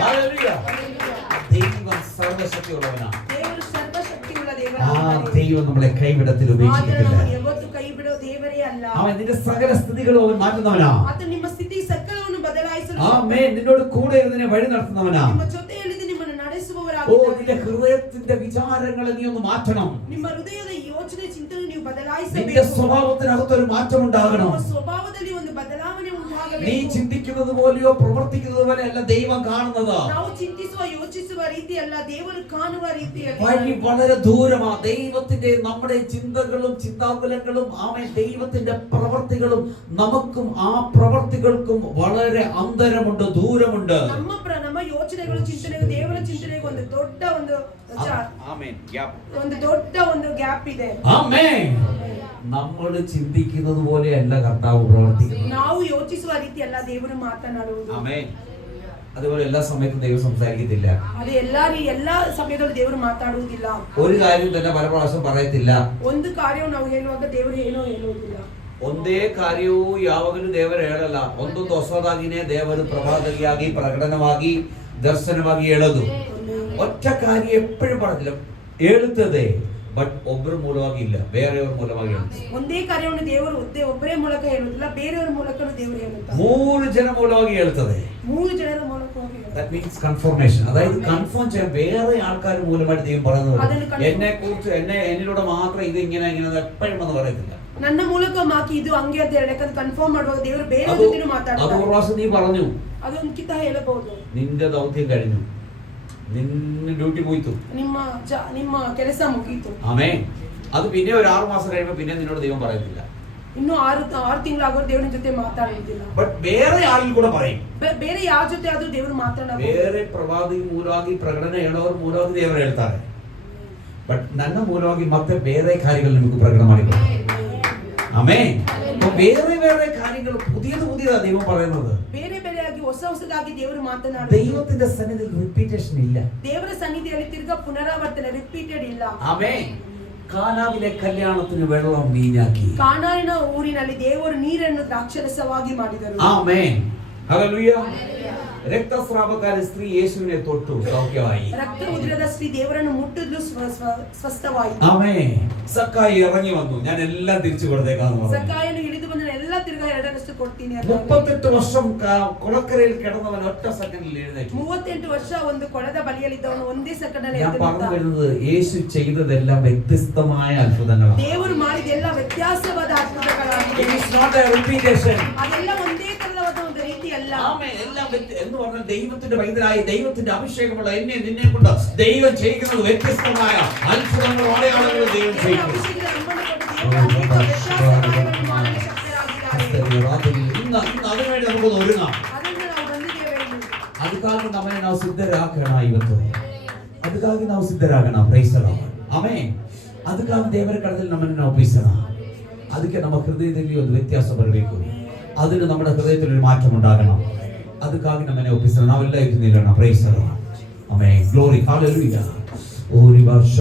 ഹല്ലേലൂയ. ദൈവം സർവശക്തിയുള്ളവനാണ്. ದೇವರು ಸರ್ವಶಕ್ತಿಯುಳ್ಳ ದೇವರು. ആ ദൈവം നമ്മളെ കൈവിടത്തിൽ ഉപേക്ഷിക്കത്തില്ല. ಯಾವತ್ತೂ ಕೈ ಬಿಡೋ ದೇವರೇ ಅಲ್ಲ. അവൻ നിന്റെ സകല സ്ഥിതികളും അവൻ മാറ്റുന്നവനാ. ಆತ ನಿಮ್ಮ ಸ್ಥಿತಿ ಸಕಲವನ್ನು ಬದಲಾಯಿಸಲು. ആമേൻ. നിന്നോട് കൂടെ ഇരുന്ന് വഴി നടത്തുന്നവനാ. ನಿಮ್ಮ ಜೊತೆಯಲ್ಲಿದ್ದು ನಿಮ್ಮನ್ನು ഓ, ನಡೆಸುವವರಾಗಿದ್ದಾರೆ. നിന്റെ ഹൃദയത്തിന്റെ വിചാരങ്ങളെ നീ ഒന്ന് മാറ്റണം. ನಿಮ್ಮ ಹೃದಯದ ಯೋಚನೆ ಚಿಂತನೆ ನೀವು നിന്റെ ಬದಲಾಯಿಸಬೇಕು. സ്വഭാവത്തിനകത്തൊരു മാറ്റം ഉണ്ടാകണം. ನಿಮ್ಮ ಸ್ವಭಾವದಲ್ಲಿ ಒಂದು ಬದಲಾವಣೆ ಉಂಟಾಗಬೇಕು. നീ ചിന്തിക്കുന്നത് പോലെയോ പ്രവർത്തിക്കുന്നത് പോലെ അല്ല ദൈവം കാണുന്നത്. ನಾವು ಚಿಂತಿಸುವ ಯೋಚಿಸುವ ರೀತಿ ಅಲ್ಲ, ದೇವರು ಕಾಣುವ ರೀತಿಯಲ್ಲಿ. വഴി വളരെ ദൂരമാ. ദൈവത്തിന്റെ നമ്മുടെ ചിന്തകളും ചിന്താകുലങ്ങളും ആമേൻ ദൈവത്തിന്റെ പ്രവർത്തികളും നമുക്കും ആ പ്രവർത്തികൾക്കും വളരെ അന്തരമുണ്ട്, ദൂരമുണ്ട്. ನಮ್ಮ ಯೋಚನೆಗಳು ಚಿಂತನೆಗೂ ದೇವರ ಚಿಂತನೆಗೂ ಒಂದು ದೊಡ್ಡ ಒಂದು ಗ್ಯಾಪ್ ಇದೆ. ആമേൻ. നമ്മൾ ചിന്തിക്കുന്നത് പോലെയല്ല കർത്താവ് പ്രവർത്തിക്കുന്നത്. ನಾವು ಯೋಚಿಸುವ ರೀತಿ ಅಲ್ಲ ದೇವರು ಮಾತನಾಡುವುದು. ആമേൻ. അതുപോലെ എല്ലാ സമയത്തും ദൈവം സംസാരിക്കത്തില്ല. ಅದು ಎಲ್ಲಾ ಸಮಯದಲ್ಲೂ ದೇವರು ಮಾತಾಡುವುದಿಲ್ಲ. ഒരു കാര്യം തന്നെ പല പ്രാവശ്യം പറയത്തില്ല. ಒಂದು ಕಾರ್ಯವನ್ನು ನಾವು ಹೇಳುವಾಗ ದೇವರು ಏನೋ ಹೇಳುವುದಿಲ್ಲ. ಒಂದೇ ಕಾರ್ಯವೂ ಯಾವಾಗಲೂ ದೇವರ ಹೇಳಲ್ಲ. ಒಂದೊಂದು ಹೊಸದಾಗಿನೇ ದೇವರು ಪ್ರಭಾದಗಿಯಾಗಿ ಪ್ರಕಟನವಾಗಿ ದರ್ಶನವಾಗಿ ಹೇಳೋದು. ഒറ്റ കാര്യം എപ്പോഴും പറഞ്ഞില്ല. ಹೇಳುತ್ತದೆ ಬಟ್ ಒಬ್ಬರ ಮೂಲವಾಗಿ ಇಲ್ಲ, ಬೇರೆಯವ್ರ ಮೂಲವಾಗಿ ಹೇಳ್ತಾರೆ. ಒಂದೇ ಕಾರ್ಯವನ್ನು ದೇವರು ಒಬ್ಬರೇ ಮೂಲಕ ಹೇಳುವುದಿಲ್ಲ, ಬೇರೆಯವರ ಮೂಲಕನೂ ದೇವರು ಹೇಳುತ್ತಾರೆ. 3 ಜನ ಮೂಲವಾಗಿ ಹೇಳ್ತದೆ. 3 ಜನರ ಮೂಲಕವಾಗಿ That means confirmation. അതായത് കൺഫേം ചെയ്യാൻ വേറെ ആൾക്കാർ മൂലമായിട്ട് ദൈവം പറയുന്നത്. എന്നെ കുറിച്ച് എന്നിലൂടെ മാത്രം ഇത് ഇങ്ങനെ എപ്പോഴും എന്ന് പറയത്തില്ല. ನನ್ನ ಮೂಲಕ ಮಾಕಿ ಇದು ಹಂಗೆ ಅಂತ ಹೇಳಕ್ಕೆ ಕನ್ಫರ್ಮ್ ಮಾಡುವಾಗ ದೇವರು ಬೇರೆ ರೀತಿನೂ ಮಾತಾಡ್ತಾರೆ. ಅದು ಒಂದು ವರ್ಷ ನೀ പറഞ്ഞു, ಅದೊಂದಕ್ಕಿಂತ ಹೇಳಬಹುದು. ನಿಂದ ದೌತ್ಯ കഴിഞ്ഞു, ನಿನ್ನ ಡ್ಯೂಟಿ ಮುಗಿತು, ನಿಮ್ಮ ಕೆಲಸ ಮುಗಿಯಿತು. ಆಮೆನ್. ಅದು പിന്നെ ഒരു 6 മാസം കഴിയുമ്പോൾ പിന്നെ നിന്നോട് ദൈവം പറയത്തില്ല. ಇನ್ನು 6 ತಿಂಗಳಾಗೋರು ದೇವರ ಜೊತೆ ಮಾತಾಡೋದಿಲ್ಲ. ಬಟ್ ಬೇರೆ ಆಳಿಗೆ ಕೂಡ പറയും. ಬೇರೆ ಯಾರ ಜೊತೆ ಆದ್ರೂ ದೇವರು ಮಾತಾಡಬಹುದು. ಬೇರೆ ಪ್ರವಾದಿ ಮೂಲವಾಗಿ ಪ್ರಕಟಣೆ ಹೇಳೋರು ಮೂಲವಾಗಿ ದೇವರು ಹೇಳ್ತಾರೆ. ಬಟ್ ನನ್ನ ಮೂಲವಾಗಿ ಮತ್ತೆ ಬೇರೆ ಕಾರ್ಯಗಳು ನಿಮಗೆ ಪ್ರಕಟಣೆ ಮಾಡಿಕೊಡ್ತಾರೆ. ಆಮೆನ್. ಬೇರೆ ಬೇರೆ ಕಾರ್ಯಗಳು പുതിയതാ ദൈവം പറയുന്നത്. ಬೇರೆ ಬೇರೆಯಾಗಿ ಹೊಸದಾಗಿ ದೇವರು ಮಾತನಾಡುತ್ತಾರೆ. ദൈവത്തിന്റെ സന്നിധിയിൽ റിപ്പീറ്റേഷൻ ഇല്ല. ದೇವರ ಸನ್ನಿಧಿಯಲ್ಲಿ ತಿರ್ಗಾ ಪುನರಾವರ್ತನೆ ರಿಪೀಟೆಡ್ ಇಲ್ಲ. ಆಮೆನ್. ಕಾನಾವಿലെ ಕಲ್ಯಾಣത്തിന് വെള്ളം വീഞ്ഞാക്കി. ಕಾನಾನಿನ ಊರಿನಲ್ಲಿ ದೇವರು ನೀರನ್ನು ದ್ರಾಕ್ಷಾರಸವಾಗಿ ಮಾಡಿದರು. ಆಮೆನ್. ಹಲ್ಲೆಲೂಯಾ. രക്തസ്രാവക്കാരി സ്ത്രീ യേശുവിനെ തൊട്ടു, സൗഖ്യമായി. ರಕ್ತ ಉದ್ರದ ಸ್ತ್ರೀ ದೇವರನ್ನು ಮುಟ್ಟಿದ್ಲು, ಸ್ವಸ್ಥವಾಯಿತು. ആമേൻ. സക്കായി ഇറങ്ങി വന്നു, ഞാൻ എല്ലാം തിരിച്ചു കൊടുത്തേക്കാന്ന് പറഞ്ഞു. സക്കായನು ಇಳಿದು ಬಂದ ಎಲ್ಲ ತಿರ್ಗಾ ಎರಡರಷ್ಟು ಕೊಡ್ತೀನಿ ಅಂತ. 38 ವರ್ಷം കൊളക്കരയിൽ കിടന്നവൻ ഒറ്റ സെക്കൻഡിൽ എഴുന്നേറ്റു. 38 ವರ್ಷ ಒಂದು ಕೊಳದ ಬಳಿಯಲ್ಲಿದ್ದವನು ಒಂದೇ ಸೆಕೆಂಡ್ ಅಲ್ಲಿ ഞാൻ ಎದ್ದು പറഞ്ഞു ನಿಂತ. വരുന്നത് യേശു ചെയ്തതെല്ലാം വ്യത്യസ്തമായ അത്ഭുതങ്ങളാണ്. ದೇವರು ಮಾಡಿದೆಲ್ಲ ವ್ಯತ್ಯಾಸವಾದ ಅದ್ಭುತಗಳಾಗಿದೆ. It is not a repetition. ಅದೆಲ್ಲ ಒಂದೇ ತರವಾದ ಒಂದು ರೀತಿ ಅಲ್ಲ. ആമേൻ. എല്ലാം എന്ന് പറഞ്ഞാൽ ദൈവത്തിന്റെ പൈതലായി ദൈവത്തിന്റെ അഭിഷേകമുള്ള എന്നെ നിന്നെ കൊണ്ട് ദൈവം ചെയ്യുന്നത് വ്യത്യസ്തമായ അത്ഭുതങ്ങളും അടയാളങ്ങളും ദൈവം ചെയ്യുന്നു. ഇന്ന് അതിനുവേണ്ടി നമുക്കൊന്ന് ഒരുങ്ങാം. ಅದಕ್ಕಾಗಿ ನಮ್ಮನ್ನು ನಾವು ಸಿದ್ಧರಾಗೋಣ. ಇವತ್ತು ಅದಕ್ಕಾಗಿ ನಾವು ಸಿದ್ಧರಾಗೋಣ. Praise the Lord. ಆಮೆನ್. ಅದಕ್ಕಾಗಿ ದೇವರ ಕಡೆಯಲ್ಲಿ ನಮ್ಮನ್ನು ನಾವು ಒಪ್ಪಿಸೋಣ. ಅದಕ್ಕೆ ನಮ್ಮ ಹೃದಯದಲ್ಲಿ ಒಂದು ವ್ಯತ್ಯಾಸ ಬರಬೇಕು. അതിന് നമ്മുടെ ഹൃദയത്തിൽ ഒരു മാറ്റം ഉണ്ടാകണം. ಅದಕ್ಕಾಗಿ ನಮ್ಮನ್ನು ಒಪ್ಪಿಸೋಣ. ನಾವೆಲ್ಲ ಇದು ನಿಲ್ಲೋಣ. Praise the Lord. Amen. Glory. Hallelujah. Oh reverse